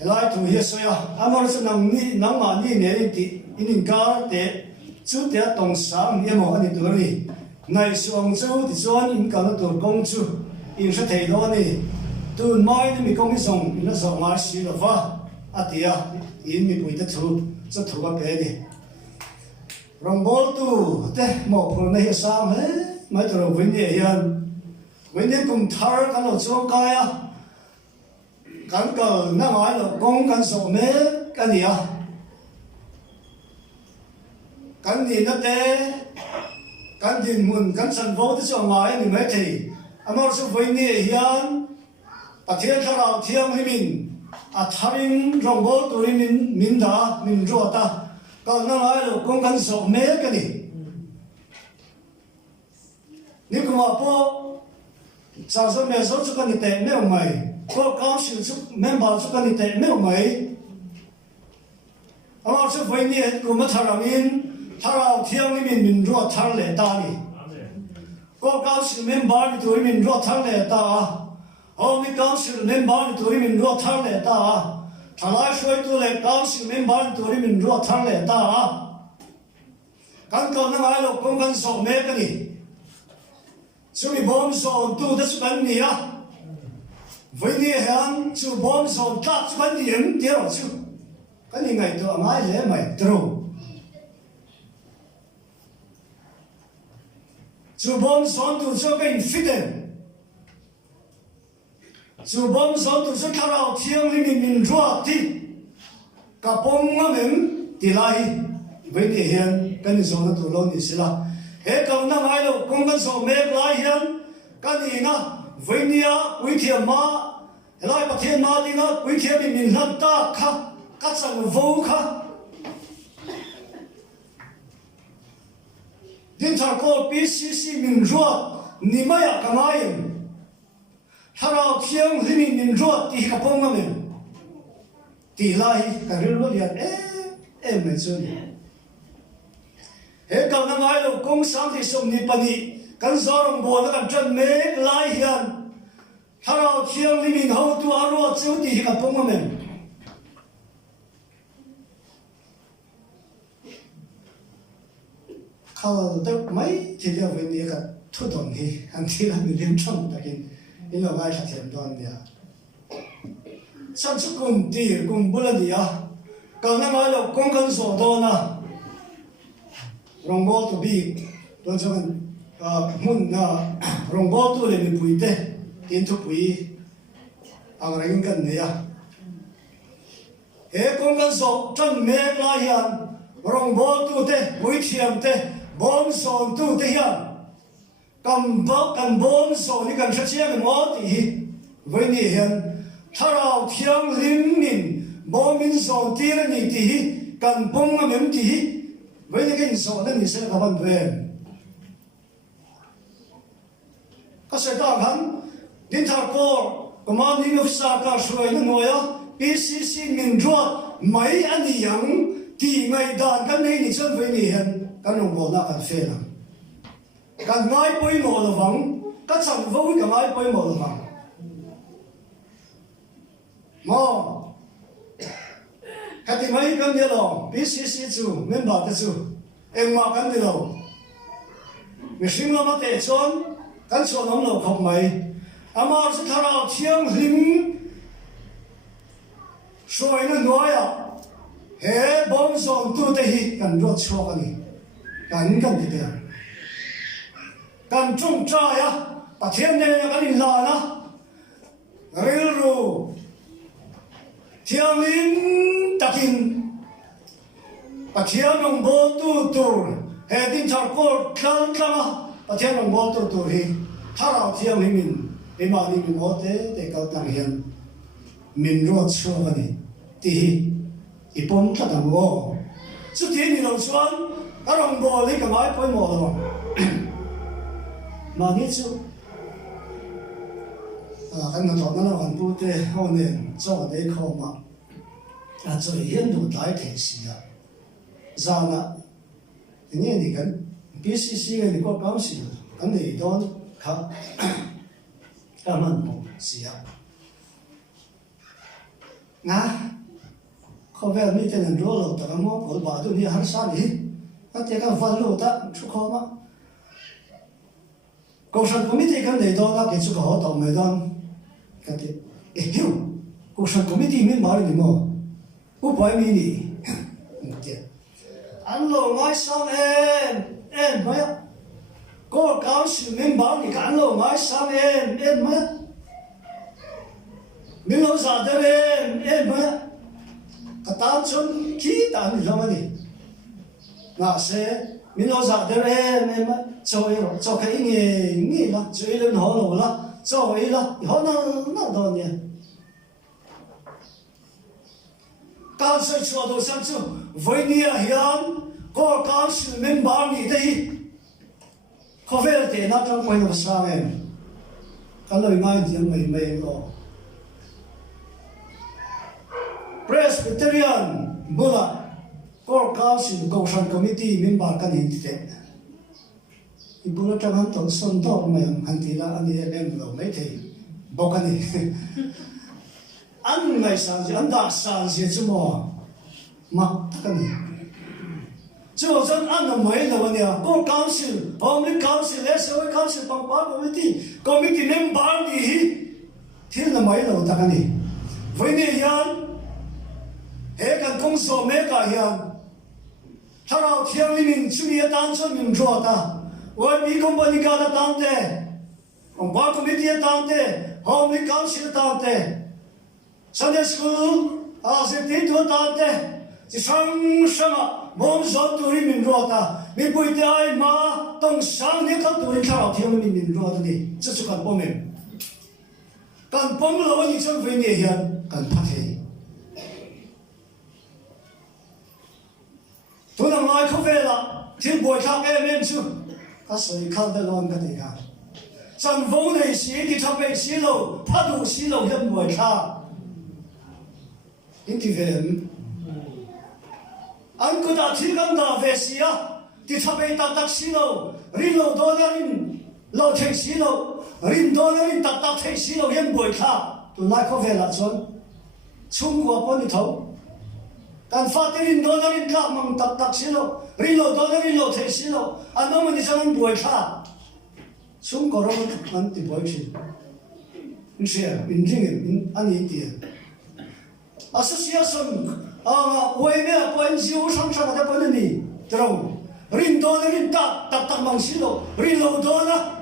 lại thu hiệp soi amar chu nang ma ni ne ti in kar te chu te tong sang ni mo ani tur ni nai suang chu ti chuan in ka tur kong chu in sa thei lo ni tu mai ni mi kong song in so ma si lo fa atia in mi pui ta thu chu thu ba pe ni rong bol tu te mo phur na hi sam he mai tur vin ye yan vin ye Kumthar kan lo chu ka ya kan ka na ngai lo kong kan so me kan ya kan ni na te kan din mun kan san vo te so ngai ni me thei amor so voi ni hian pathian tharau thiam hi min a tharin rong bol turin min da min ro ta kan na ngai lo kong kan so me kan ni kuma po sa so me so chu kan ni te me mai có cao sự giúp member giúp cái này mấy ông ấy, ông giúp với nhau của mấy thằng thằng thiang mình rót thằng lệ ta đi, có cao sự member thì tụi mình rót thằng lệ ta, ông ấy cao sự member thì tụi mình rót thằng lệ ta, thằng lại suy tụi lệ cao sự member thì tụi mình rót thằng lệ ta, căn cứ nó ai lo công căn số mấy cái này, chúng mình bom số tu đã giúp anh nhỉ à? Với nghe hắn chú bom sồn tắt chú bắn điểm tiếc rồi chú cái này ngày tôi ngay lẽ mày trâu chú bom son tu cho cái infidel chú bom son tu cho thằng nào thiêng mình ruột thì cả bom mà mình thì lại với địa hiền cái gì nó tu lâu thì sẽ là hết câu năm hai đâu cũng cái số mẹ lại hiền cái gì nó với nia với thiềm mà lại bắt thiềm mà thì nó với thiềm mình làm ta khác các sản vô khác Dinthar Corps PCC mình ruột ni mai à cái mai thà nào thiêng thì mình ruột thì cái bom mà mình thì lại cái rượu liền em mới chơi hết câu năm hai đâu cũng sáng thì sum ni pani kan zorong bo na kan chan me lai hian tharo thiang li min ho tu aro chu ti ka pong men khal dak mai ti le wen ni ka thu don hi an ti la mi lim chong ta kin in lo ngai tha thiam don dia san chu kum ti kum bula dia ka na mai lo kong kan so do na rong bo to bi do chong mun na rong bo tu le mi pui te tin thu pui ang rang kan ne ya he kong kan so chan me la hian rong bo tu te pui thiam te bom son tu te hian kan bom so ni kan chia mo ti với ni hian tharau thiang lim min bom min so ti ra ni ti kan bom ma mem ti với ni kan so na ni se ka ban ve có sẽ tạo hắn Dinthar Corps commanding officer cả suy nó nói PCC mình ruột mấy anh đi yang thì ngày đàn cái này ni chân với ni hiện cái nông bộ na cái phê lắm cái ngay bơi mò là vắng cái chẳng vô cái ngay bơi mò là vắng mò cái thì mấy cái này lo PCC chú member cái chú em mà cái này lo mình sinh ra mà để chọn kan so nom lo khom mai amar su thara thiang lim soi na noya he bom zon tu te hi kan ro chho ani kan ti te kan chung cha ya pathian ne kan in la na ril ru thiang lim takin pathian ong bo tu he Dinthar Corps klang pathian ong bo tu hi thara thiang hi min ema ni min hote te kal tang hian min ro chho ani ti ipom ta dang wo chu ti ni lo chuan ka rong bo li ka mai poi mo lo ma ni chu kan na thon na wan pu te ho ne cho de kho ma a cho hian du dai the si ya za na ni ni kan PCC ni ko kam si kan nei don kha kaman mo siya na khovel mi ten ro lo ta mo ko ba tu ni har sa ni ta te ka van lo ta chu kho ma ko san committee kan nei don ka ke chu ko to me don ka te hiu ko san committee mi ma ni mo u pai mi ni te an lo ngai sang en ma cô cao sự mình bảo thì cán lô nói sao em mà mình lâu giả cho em mà cái tao chôn kỹ tao thì làm gì ngã xe mình lâu giả cho em mà cho cái nghề là chơi lên họ lỗ là cho ấy là họ nó đâu nhỉ cao sự cho đồ sang chú với nia hiền cô cao sự mình bảo thì đây có vẻ thế nào trong quay đầu sang em cái lời ngay tiếng mày có Presbyterian bula Corps Council Goshen Committee member kan hindi te ibula tangan to son to may hantila ani em lo may te bokani an ngay sang an da sang si chumo mak takani cho dân ăn là mấy là vậy à? Có council, public council, SOA council, bằng quán committee member đi, thì là mấy là ta cái này. Với này hiền, hệ cần công số mấy cả hiền, thà nào thiêng li mình chú ý tan cho mình rõ ta, ôi bị company cả đã tăng thế ông ba committee tăng thế home council tăng thế Sunday school Argentina tu tăng thế chỉ sang mong gió tụi mình rồi ta mình bùi tay ai mà tông sáng đi các tụi mình thảo thiêu mình rồi ta đi chứ chứ cần bom mình cần bom lâu như chân với nghề hiện cần phát hiện tôi đang nói không về là thiên bồi khác em chứ ta sẽ khăn ta luôn cái gì cả chân vốn này xí thì thằng bé xí lâu phát đủ xí lâu hiện bồi khác những cái về anh cứ đã thi công đã về xí á thì thằng bé tắc xí lâu rin lâu đó là rin lâu thấy xí lâu rin đó là rin tắc thấy xí lâu hiện bồi khác tôi nói không về là chọn chung qua bao nhiêu thấu kan phát rin đó là rin khác mang tắc xí lâu rin lâu đó là rin lâu thấy xí lâu anh nói mình chọn bồi khác chung có rồi anh thì bồi xí mình sẽ mình riêng anh ấy tiền association quay về quay chiếu sang sang cái vấn đề này rồi rin đó là rin tắc mang xí lâu rin lâu đó là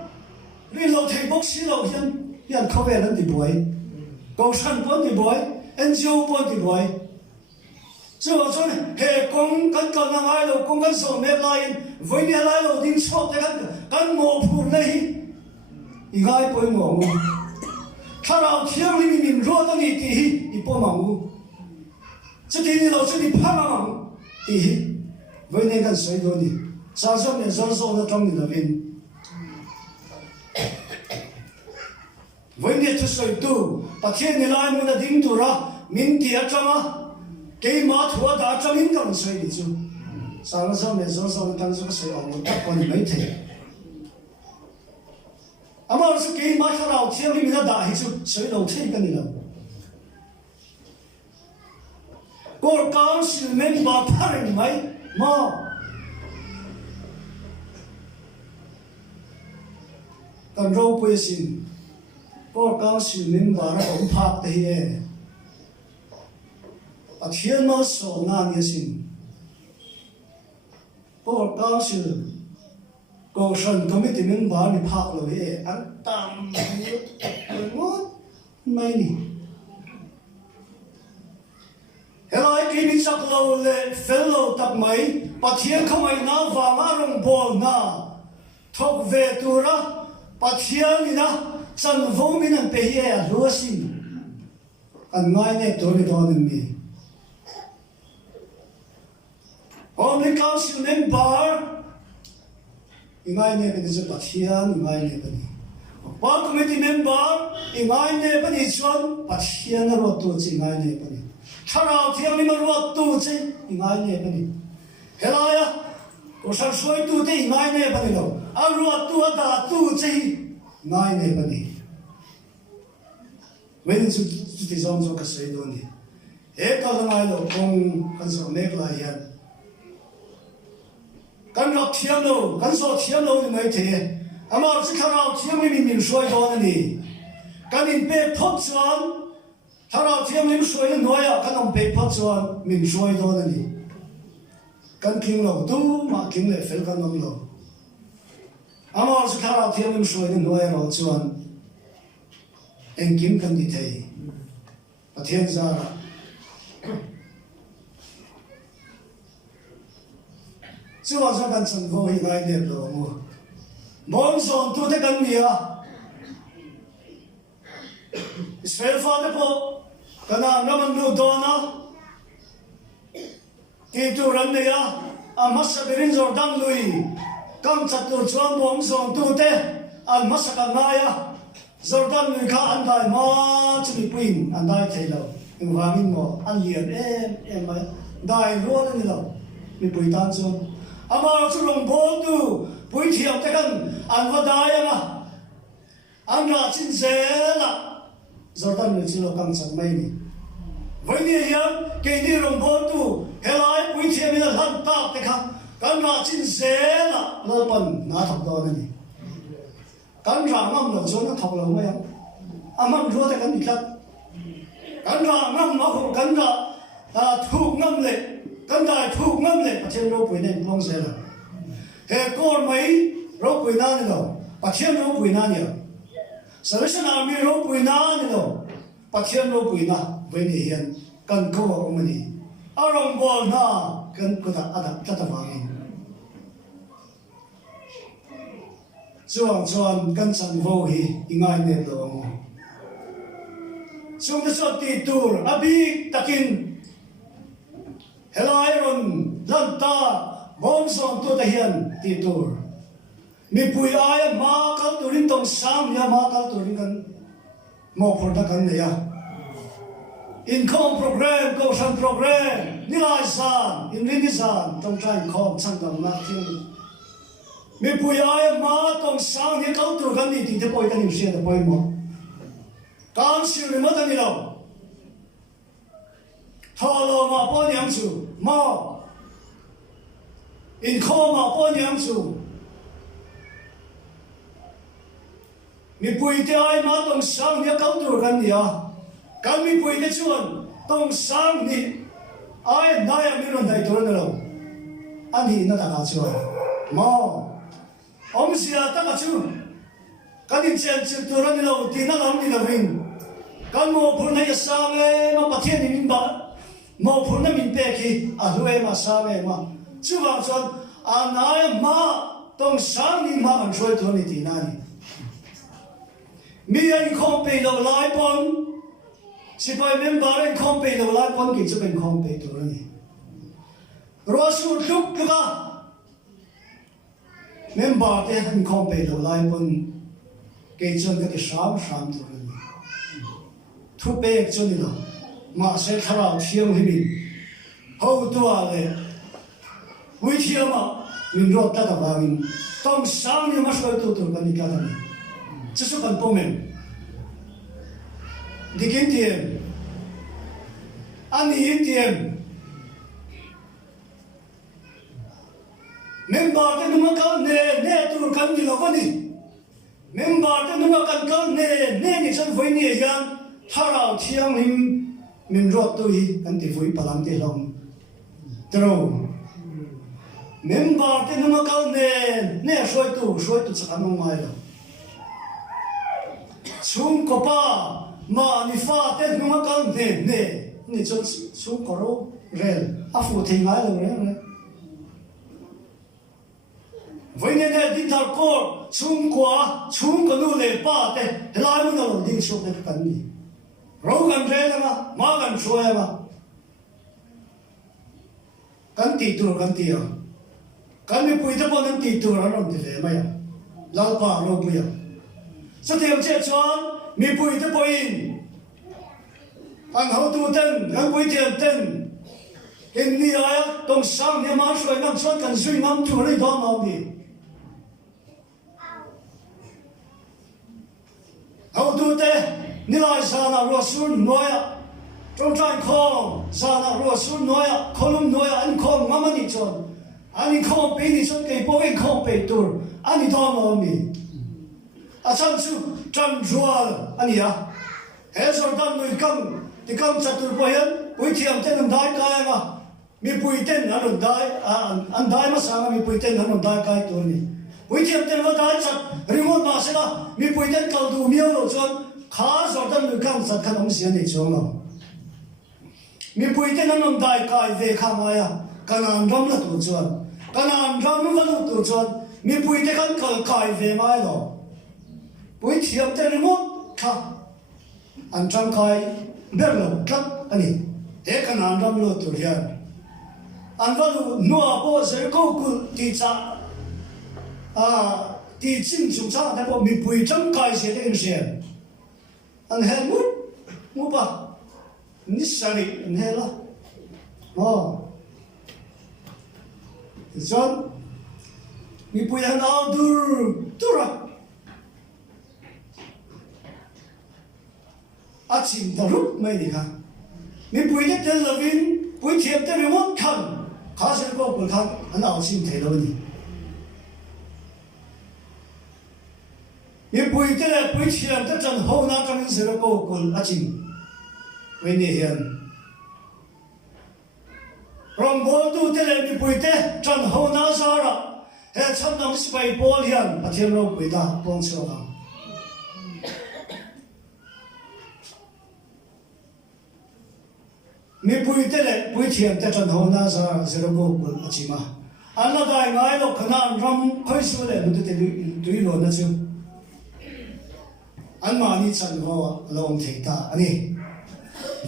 rin lâu thấy bốc xí lâu hiện không về anh thì bồi cầu sản bốn thì bồi NGO bốn thì bồi chứ mà cho nên hệ công cần làm ai đâu công cần sổ mép lại với nhà lại đâu tin sốt thì cần mổ phụ này ý ngay bồi mổ thà nào thiếu mình rồi đó thì bồi mổ chứ thì đâu chứ thì phá mỏ thì với nên cần sấy đôi đi sao cho nên do nó trong mình là viên với nên cho sấy tu bắt thiên này lại muốn là dính tu ra mình thì ở trong á cái má thua đã cho mình cần sấy đi chứ sao cho nên do nó đang cho sấy ở một các con mấy thế à mà sự cái má thằng nào thiếu mình là đã hết chứ sấy đầu thế cái này đâu Corps Council member parent mai ma kan ro pui sin Corps Council member ra om phak te he athian ma so na ni sin Corps Council Corporation Committee member ni phak lo he an tam ngot mai ni Hello, cái mình sắc lâu lệ fellow tập mấy, bà thiên không ai nào vào mà rong bol na, thọc về tu ra, bà thiên đi na, chân vô mình ăn bể ye lúa xin, ăn ngay này tôi đi đón mình. Hôm nay council member, ngay này bây giờ bà thiên ngay này bây giờ, bà committee member, ngay này bây giờ chọn bà thiên là rồi tôi chỉ ngay này bây giờ. thà nào thiêng mình ruột tu chứ ngay này bên này, thế là ya, có sản xuất tu thì ngay này bên này đâu, ăn ruột tu đã tu chứ ngay này bên này, vậy nên chúng tôi giống cho cái sự đó này, hết cả là ngay đâu không cần số mấy lại ya, cần gặp thiêng đâu, cần số thiêng đâu thì mấy thế, à mà chỉ thà nào thiêng mình suy đó này, cần mình bé phốt chọn thà nào thiêng mình suy nó nói à, cần ông bé phốt chọn mình suy đó này, cần kinh lâu tu mà kinh lệ phải cần ông lâu, à mà chỉ thà nào thiêng mình suy nó nói rồi chọn, anh kim cần đi thấy, và thiên gia chứ mà sao cần chân vô hiện nay đẹp rồi mua, món son tu thế cần gì à? Israel pha thế po, cái nào nó mình nuôi đó nó, thì tu rắn này à, mất sạch đến rồi đang nuôi, cầm chặt tu chuan món son tu thế, mất sạch cái này à, rồi đang nuôi cá ăn đại mà chỉ bị pin ăn đại thấy đâu, nhưng mà mình mà ăn liền em mà đại luôn này đâu, bị pin tan rồi. Amar chu rong bol tu pui thiam te kan an va dai ma an ra chin zela zordan ni chilo kang chang mai ni vai ni hiam ke ni rong bol tu helai pui thiam ni han ta te kha kan ra chin zela lo pan na thak do ni kan ra ngam lo zo na thak lo ma ya amam ro te kan ni khat kan ra ngam ma kan ra thu ngam le kan dai thu ngam le pathen ro pui nei long se la he kor mai rau bùi na nè đâu bắt thiên rau bùi na nè Salvation Army rau bùi na nè đâu bắt thiên rau bùi na với nè hiền cần câu ông mình arong bol na cần cô ta ada ta vangin chuan kan chan vo hi ingai ne lo chung ta chot ti tur abi takin helai ron lanta bom son to ta hian ti tur mi pui ai ma kal turin tong sam ya ma kal turin kan mo phor da kan ne ya inkhawm program caution program ni lai san in ring san tong trai inkhawm chang dam na thiam mi pui ai ma tong sang ni kal tur kan ni ti te poi kan ni sia da poi mo kan siu ni ma da ni lo thalo ma po nyang chu ma inkhawm ma po nyang chu mi pui te ai ma tong sang ni kal tur kan ni a kan mi pui te chuan tong sang ni ai nai mi ron dai tur na lo ani na ta ka chuan ma om sia ta ka chu kan in chen chu tur ni lo ti na lam ni la win kan mo phur na ya sang e ma pa thiên ni min ba mo phur na min pe ki a hu e ma sang e ma chu wa chuan a nai ma tong sang ni ma an choi tur ni ti na ni mi an khom pe lo lai pon si pai member an khom pe lo lai pon ki chu ben khom pe tur ni ro su luk ka member te an khom pe lo lai pon ke chon ka ti sham tur ni thu pe chu ni lo ma se tharau thiam hi min ho tu a le wi thiam ma min ro ta da ba min tong sang ni ma shoi tu kan ni ka da ni chu su kan po men dikin tiem ani tiem member te numa kan ne tu kan ni lo ni member te numa kan ne ni chan voi ni yan tharau thiam him min ro tu hi kan ti voi palam te long tro member te numa kan ne shoi tu chakan mai lo chung ko pa ma ni fa te numa kan ne ni chon chung ko ro rel a fu thei ngai lo ne với nên là Dinthar Corps chung có nu lệ ba thế lại muốn đâu đi số cái cần gì rồi cần thế mà cần số em mà cần tỷ tuổi cần tỷ à cần bị bùi thế bao nhiêu tỷ tuổi nó thì lệ mày lao ba lâu bùi à sao thì ông chết chọn bị bùi thế bao nhiêu anh hậu tu tên anh bùi tiền tên hình như ai đông sang nhà má suy năm suốt cần suy năm tuổi đi đó nào đi hậu tu tế ni lai sa na ro sun noya trong trai khom sa na ro sun noya kolum noya an khom mama ni chon ani khom pe ni chon ke po en khom pe tur ani do no mi a chan chu chan rual ani ya he so dan noi kam ti kam chatur po yan pui thiam te nam dai kai ma mi pui ten an dai an dai ma sa mi pui ten an dai kai tur ni pui thiam te ma dai chat rimot ma se na mi pui ten kal du miao lo chon khá rồi tân người cam sát khăn ông xiên này cho nó mi bùi tên anh đại cài về khang ai à cái nào rắm là tụi chuan cái nào rắm là tụi chuan mi bùi tên anh cài về mai rồi bùi thiệp tên một khá anh trăng cài biết là cắt anh ấy thế cái nào rắm là tụi hiền anh vẫn nuôi bố sẽ cố cụ đi cha đi chinh chủ cha thế bộ mi bùi trăng cài sẽ đến xiên anh hẹn mút ba nít sari anh hẹn la John mi bùi anh ao dur à chim đào rút mấy đi ha mi bùi cái tên là vin bùi thiệp tên là mất khăn khá sẽ có bùi khăn anh ao chim thấy đâu đi mi bùi tên là bùi thiệp tên chân hậu na trong những sự có cồn à chim với nè hiền rong bố tu tên là mi bùi tên chân hậu na sao ra he cham nam sipai pol hian pathian ro puida pong choka mi puite le pui thiam te tan ho na sa zero go bul achima anna dai ngai lo khana ram khoi su le mu te tui lo na chu an ma ni chan ho long thei ta ani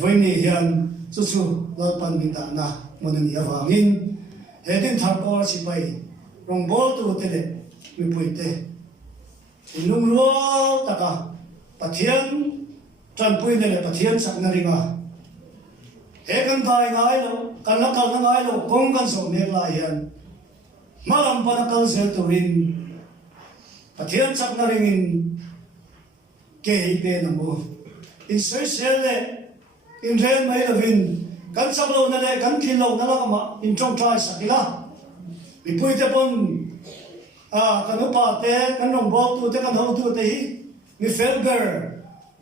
voi ni hian chu chu lo pan mi ta na mon ni awangin he Dinthar Corps sipai rong bol tu te le mi puite lung rual taka pathian tran pui le pathian sak na ringa he kan dai ngai lo kan la kal na ngai lo kong kan so me la hian malam pa na kal sel tu rin pathian sak na ringin ke hi pe na mo in sel sel le in ren mai la vin kan sak lo na le kan thin lo na la ma in trong trai sakila mi pui te pon kan upa te kan rong bol tu te kan ho tu te hi mi felber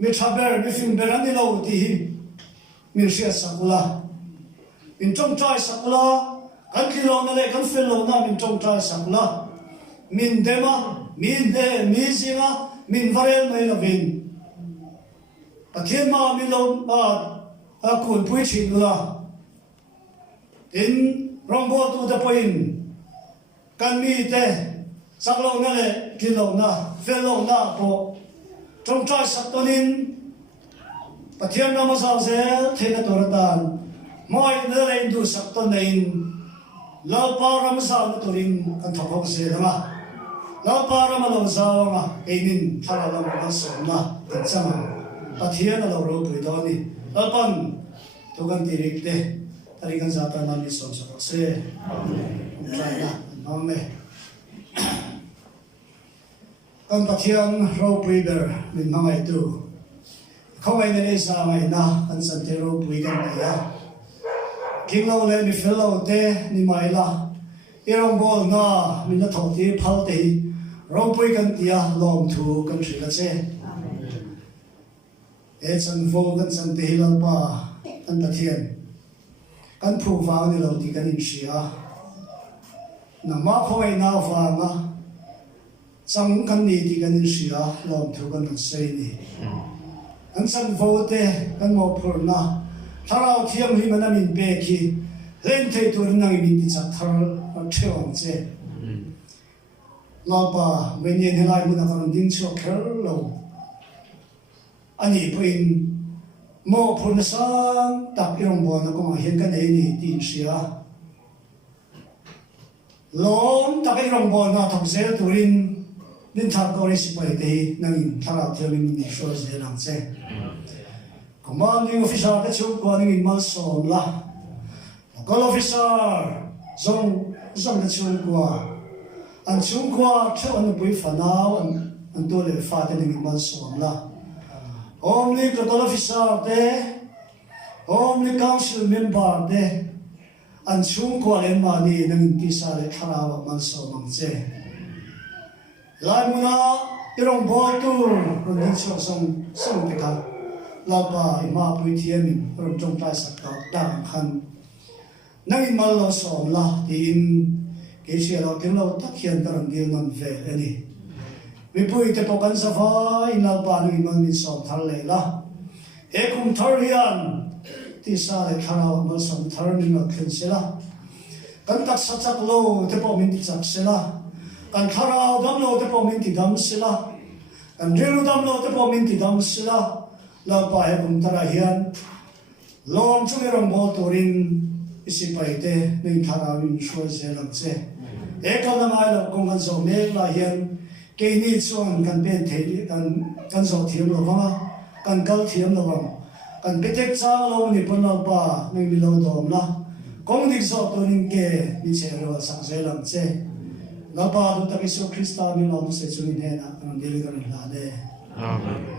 mi thaber mi fin berani lo ti hi min sia sakula min trong trai sakula kan kilo na le kan fel lo na min trong trai sakula min dema min de mi singa min varel mai la vin pathian ma mi lo a kun pui chin la in rong bo tu da poin kan mi te sak lo na le kilo na fel lo na po trong trai saktonin pathian nama sao se thena toratan moi na le du sakton nein lo pa ram sao na torin kan thapok se lama lo pa ram lo sao nga einin thara lo na so na tan chama pathian lo ro pui do ni alpan to kan tirik te tari kan zata na ni som sa se amen na amen kan pathian ro pui ber min mangai tu không ai nên sao mày na anh san te ro pui kan tia king lo le mi fel lo te ni mai la irong bol na min na thau ti phal te ro pui kan tia lom thu kan thri la che e chan vo kan san te hilan pa an pathian kan phu wa ni lo ti kan in sia na ma khoi na wa nga sang kan ni ti kan in sia lom thu kan sei ni an san vote kan mo phurna tharau thiam hi mana min pe khi len thei tur nang min ti chak thar thewang che la pa menien helai mun kan ding chok khel lo ani puin mo phurna sang tak irong bo na ko ma hian kan ei ni tin sia lom tak irong bo na thong sel turin Dinthar Corps sipai te nang tharau thiam min ni so se lang che commanding officer te chu ko ning mal som la local officer zong te chu ko an chu ko the on bui fanao an to le fa te ning mal som la only local officer te only council member te an chu ko le ma ni nang ti sa le tharau mal som ang che lai muna irong bol tu ron so song te ka la pa ima pui thiam ron trong tai sak ta dang khan nang in mal lo som la tin ke sia lo kem lo tak hian ta ron dil man ve ani mi pui te pokan sa fa in la pa ni man min som thar le la e Kumthar hian ti sa le thara mal som thar ni ma khen se la kan tak sa chak lo te po min ti chak se la kan thara dam lo te po min ti dam se la kan rilu dam lo te po min ti dam se la la pa he Kumthar hian lom chung rong bo torin isipai te ning thara min shoi se lang che e ka na mai lo kong kan so me la hian ke ni chuan kan pen the kan so thiam lo wanga kan kal thiam lo wang kan petek cha lo ni pon lo pa ning mi lo dom la kong dik so torin ke ni che ro sang se lang che la pa du ta Jesu Krista mi lo se chung ni na kan dili kan la de amen.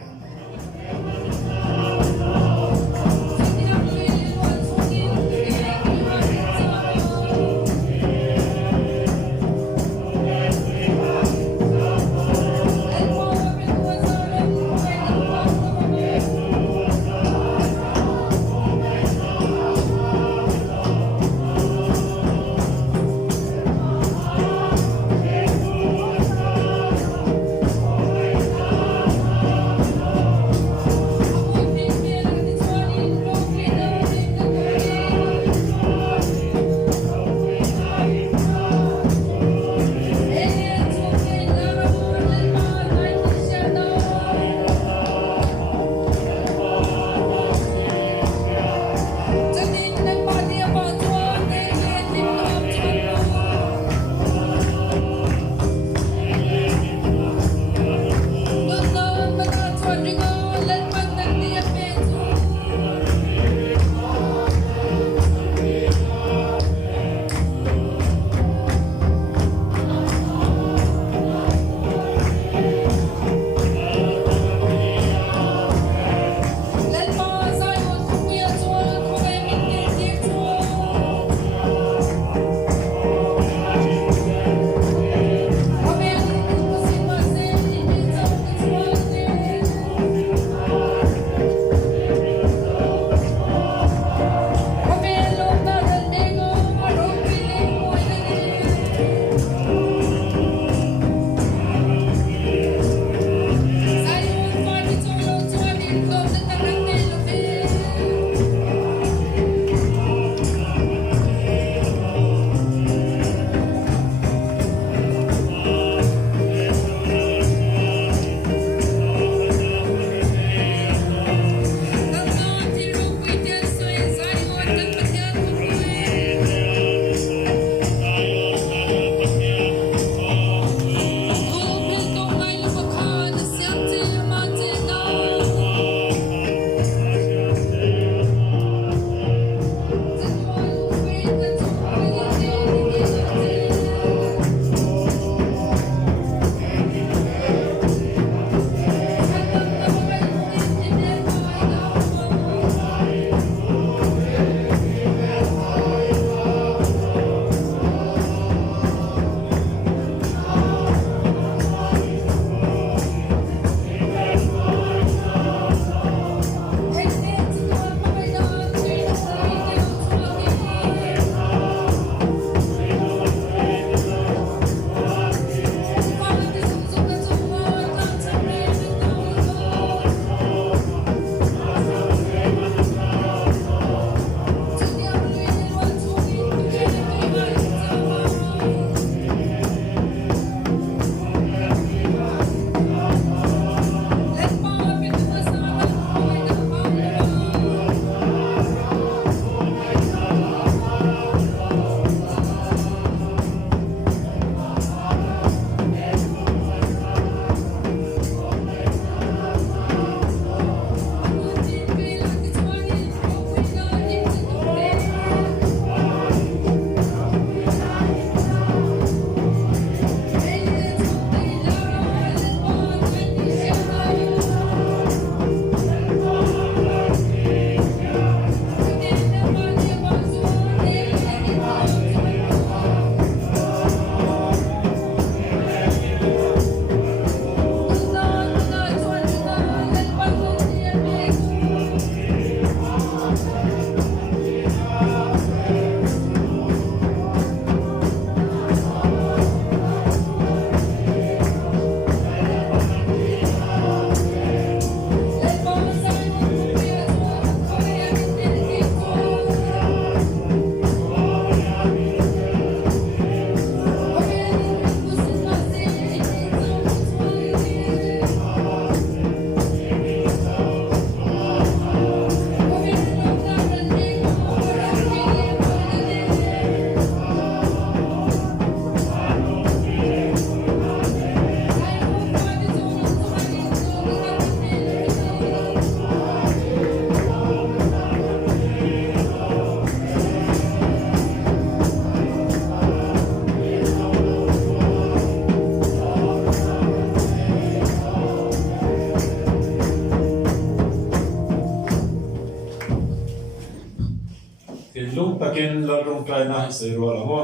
takin la rong kai na se ro la mo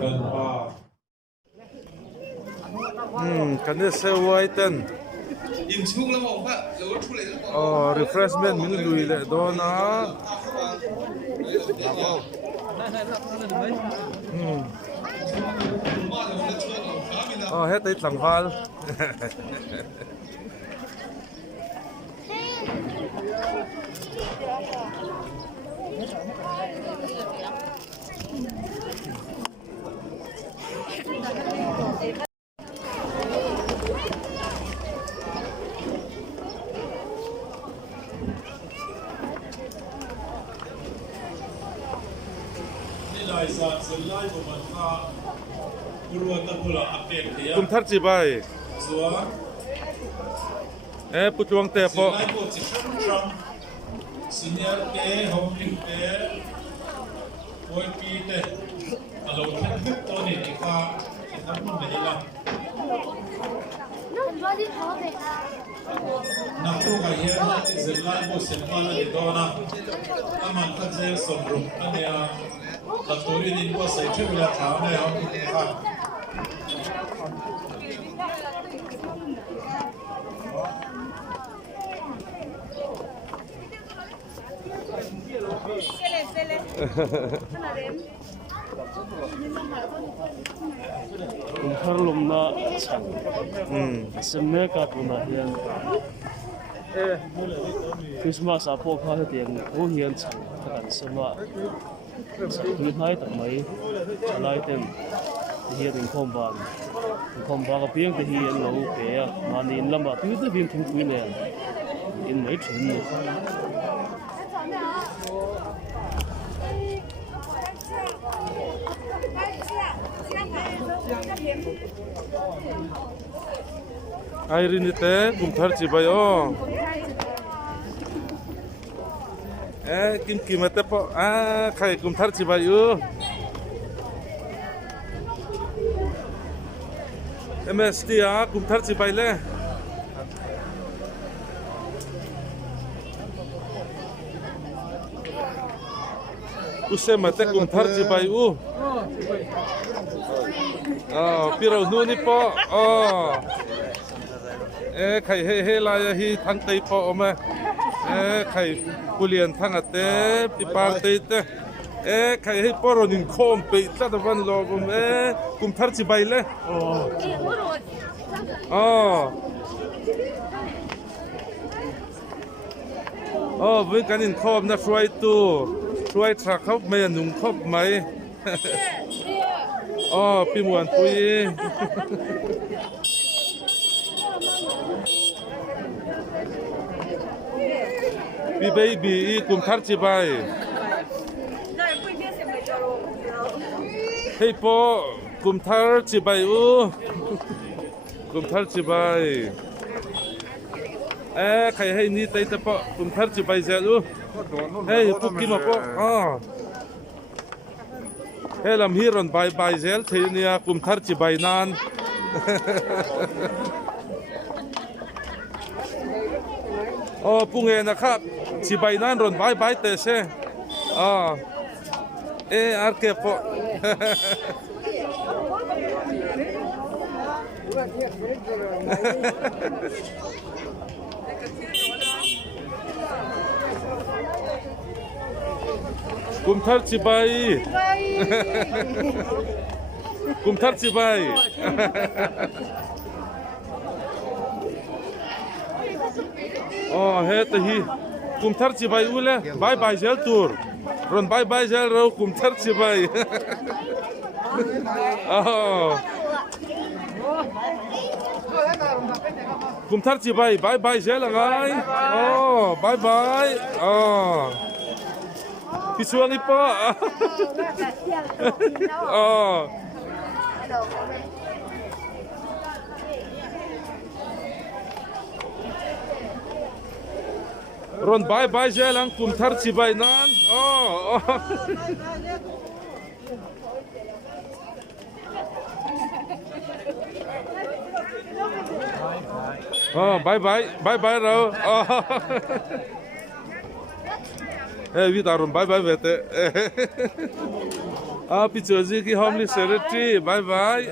kan pa kan ne se wai ten in chung la mo ba lo thu le refreshment min lui le do na hết tay thằng Phan lai sa se lai ko man kha purwa ta pula apek dia Kumthar chi bai zua putuang te po lai ko chi sham senior ke home king te boy pi te alo khan to ni ti kha ti khan mun me la na to ga ye na ti ze lai ko se pa la di do na aman kha je som ru ania la tori din ko sai che bila tha ne ha ti kha Kumthar lumna chang semme ka tuna hian Christmas a pho kha tiang ho hian chang kan sema hi hai tak mai chalai ten hian inkhawm ban ka piang te hi an lo pe a mani in lama tu te bin thung pui ne in mai thin ni ai rin te Kumthar chi bai o kim kim te po khai Kumthar chi bai u MST Kumthar chi bai le use mate Kumthar chi bai u piro nu ni po khai he la ya hi thang tei po ma khai pulian thang ate pi par tei te khai he poro nin khom pe tla da van lo bom Kumthar chi bai le với cái nhìn khom na hruai tra khóc mày nung khóc mày pi muan pui pi baby Kumthar chi bai hey po Kumthar chi bai Kumthar chi bai khai hay ni tay ta po Kumthar chi bai zel hey puki ma po hey lam hi ron bai zel thei nia Kumthar chi bai nan punge na kha chi bai nan ron bai te se ar ke po Kumthar chi bai Kumthar chi bai he ta hi Kumthar chi bai ule bai zel tur ron bai zel ro Kumthar chi bai Kumthar chi bai zel ngai bai Pisuang ipo. Ron bai jelang Kumthar chi bai nan. Bye bye rồi. vi darun bye bye vete pichoji ki homely secretary bye bye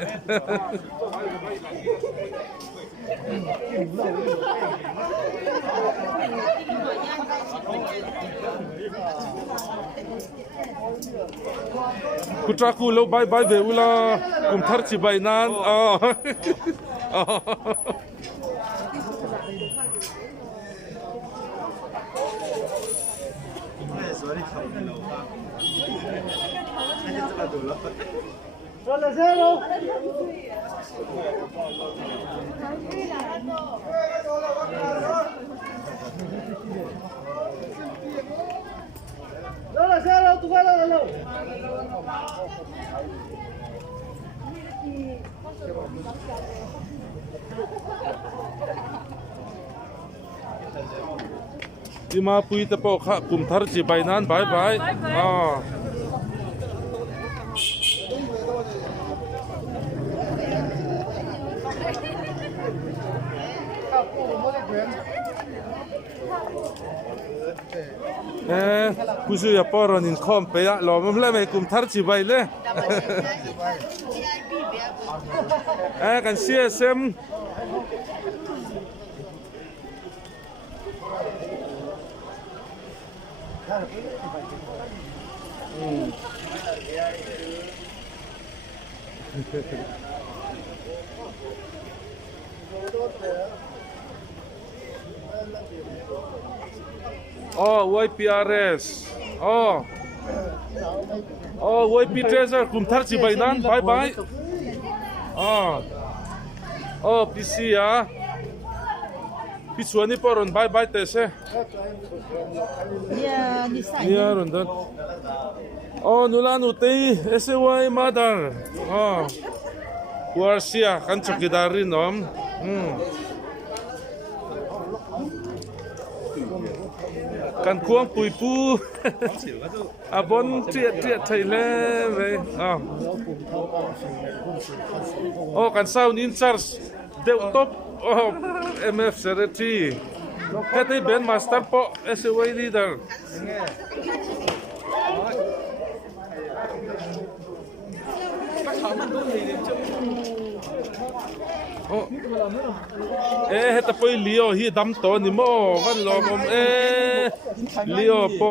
kutraku lo bye bye ve ula kumthar chi bai nan Ima pui te po kha kumthar chi bai nan bye bye kusu ya poron in khom pe ya lo mom le me kumthar chi bai le kan CSM YPRS YP Treasure kumthar chi bai nan bye bye PC ya pichuani poron bye bye te se ya rondan nulanu te SY mother Warsia kan chokidari nom kan kuang pui pu abon triat thai le ve kan sound in charge de top MF secretary kate ben master po SY leader heta poi lio hi dam to ni mo van lo mom lio po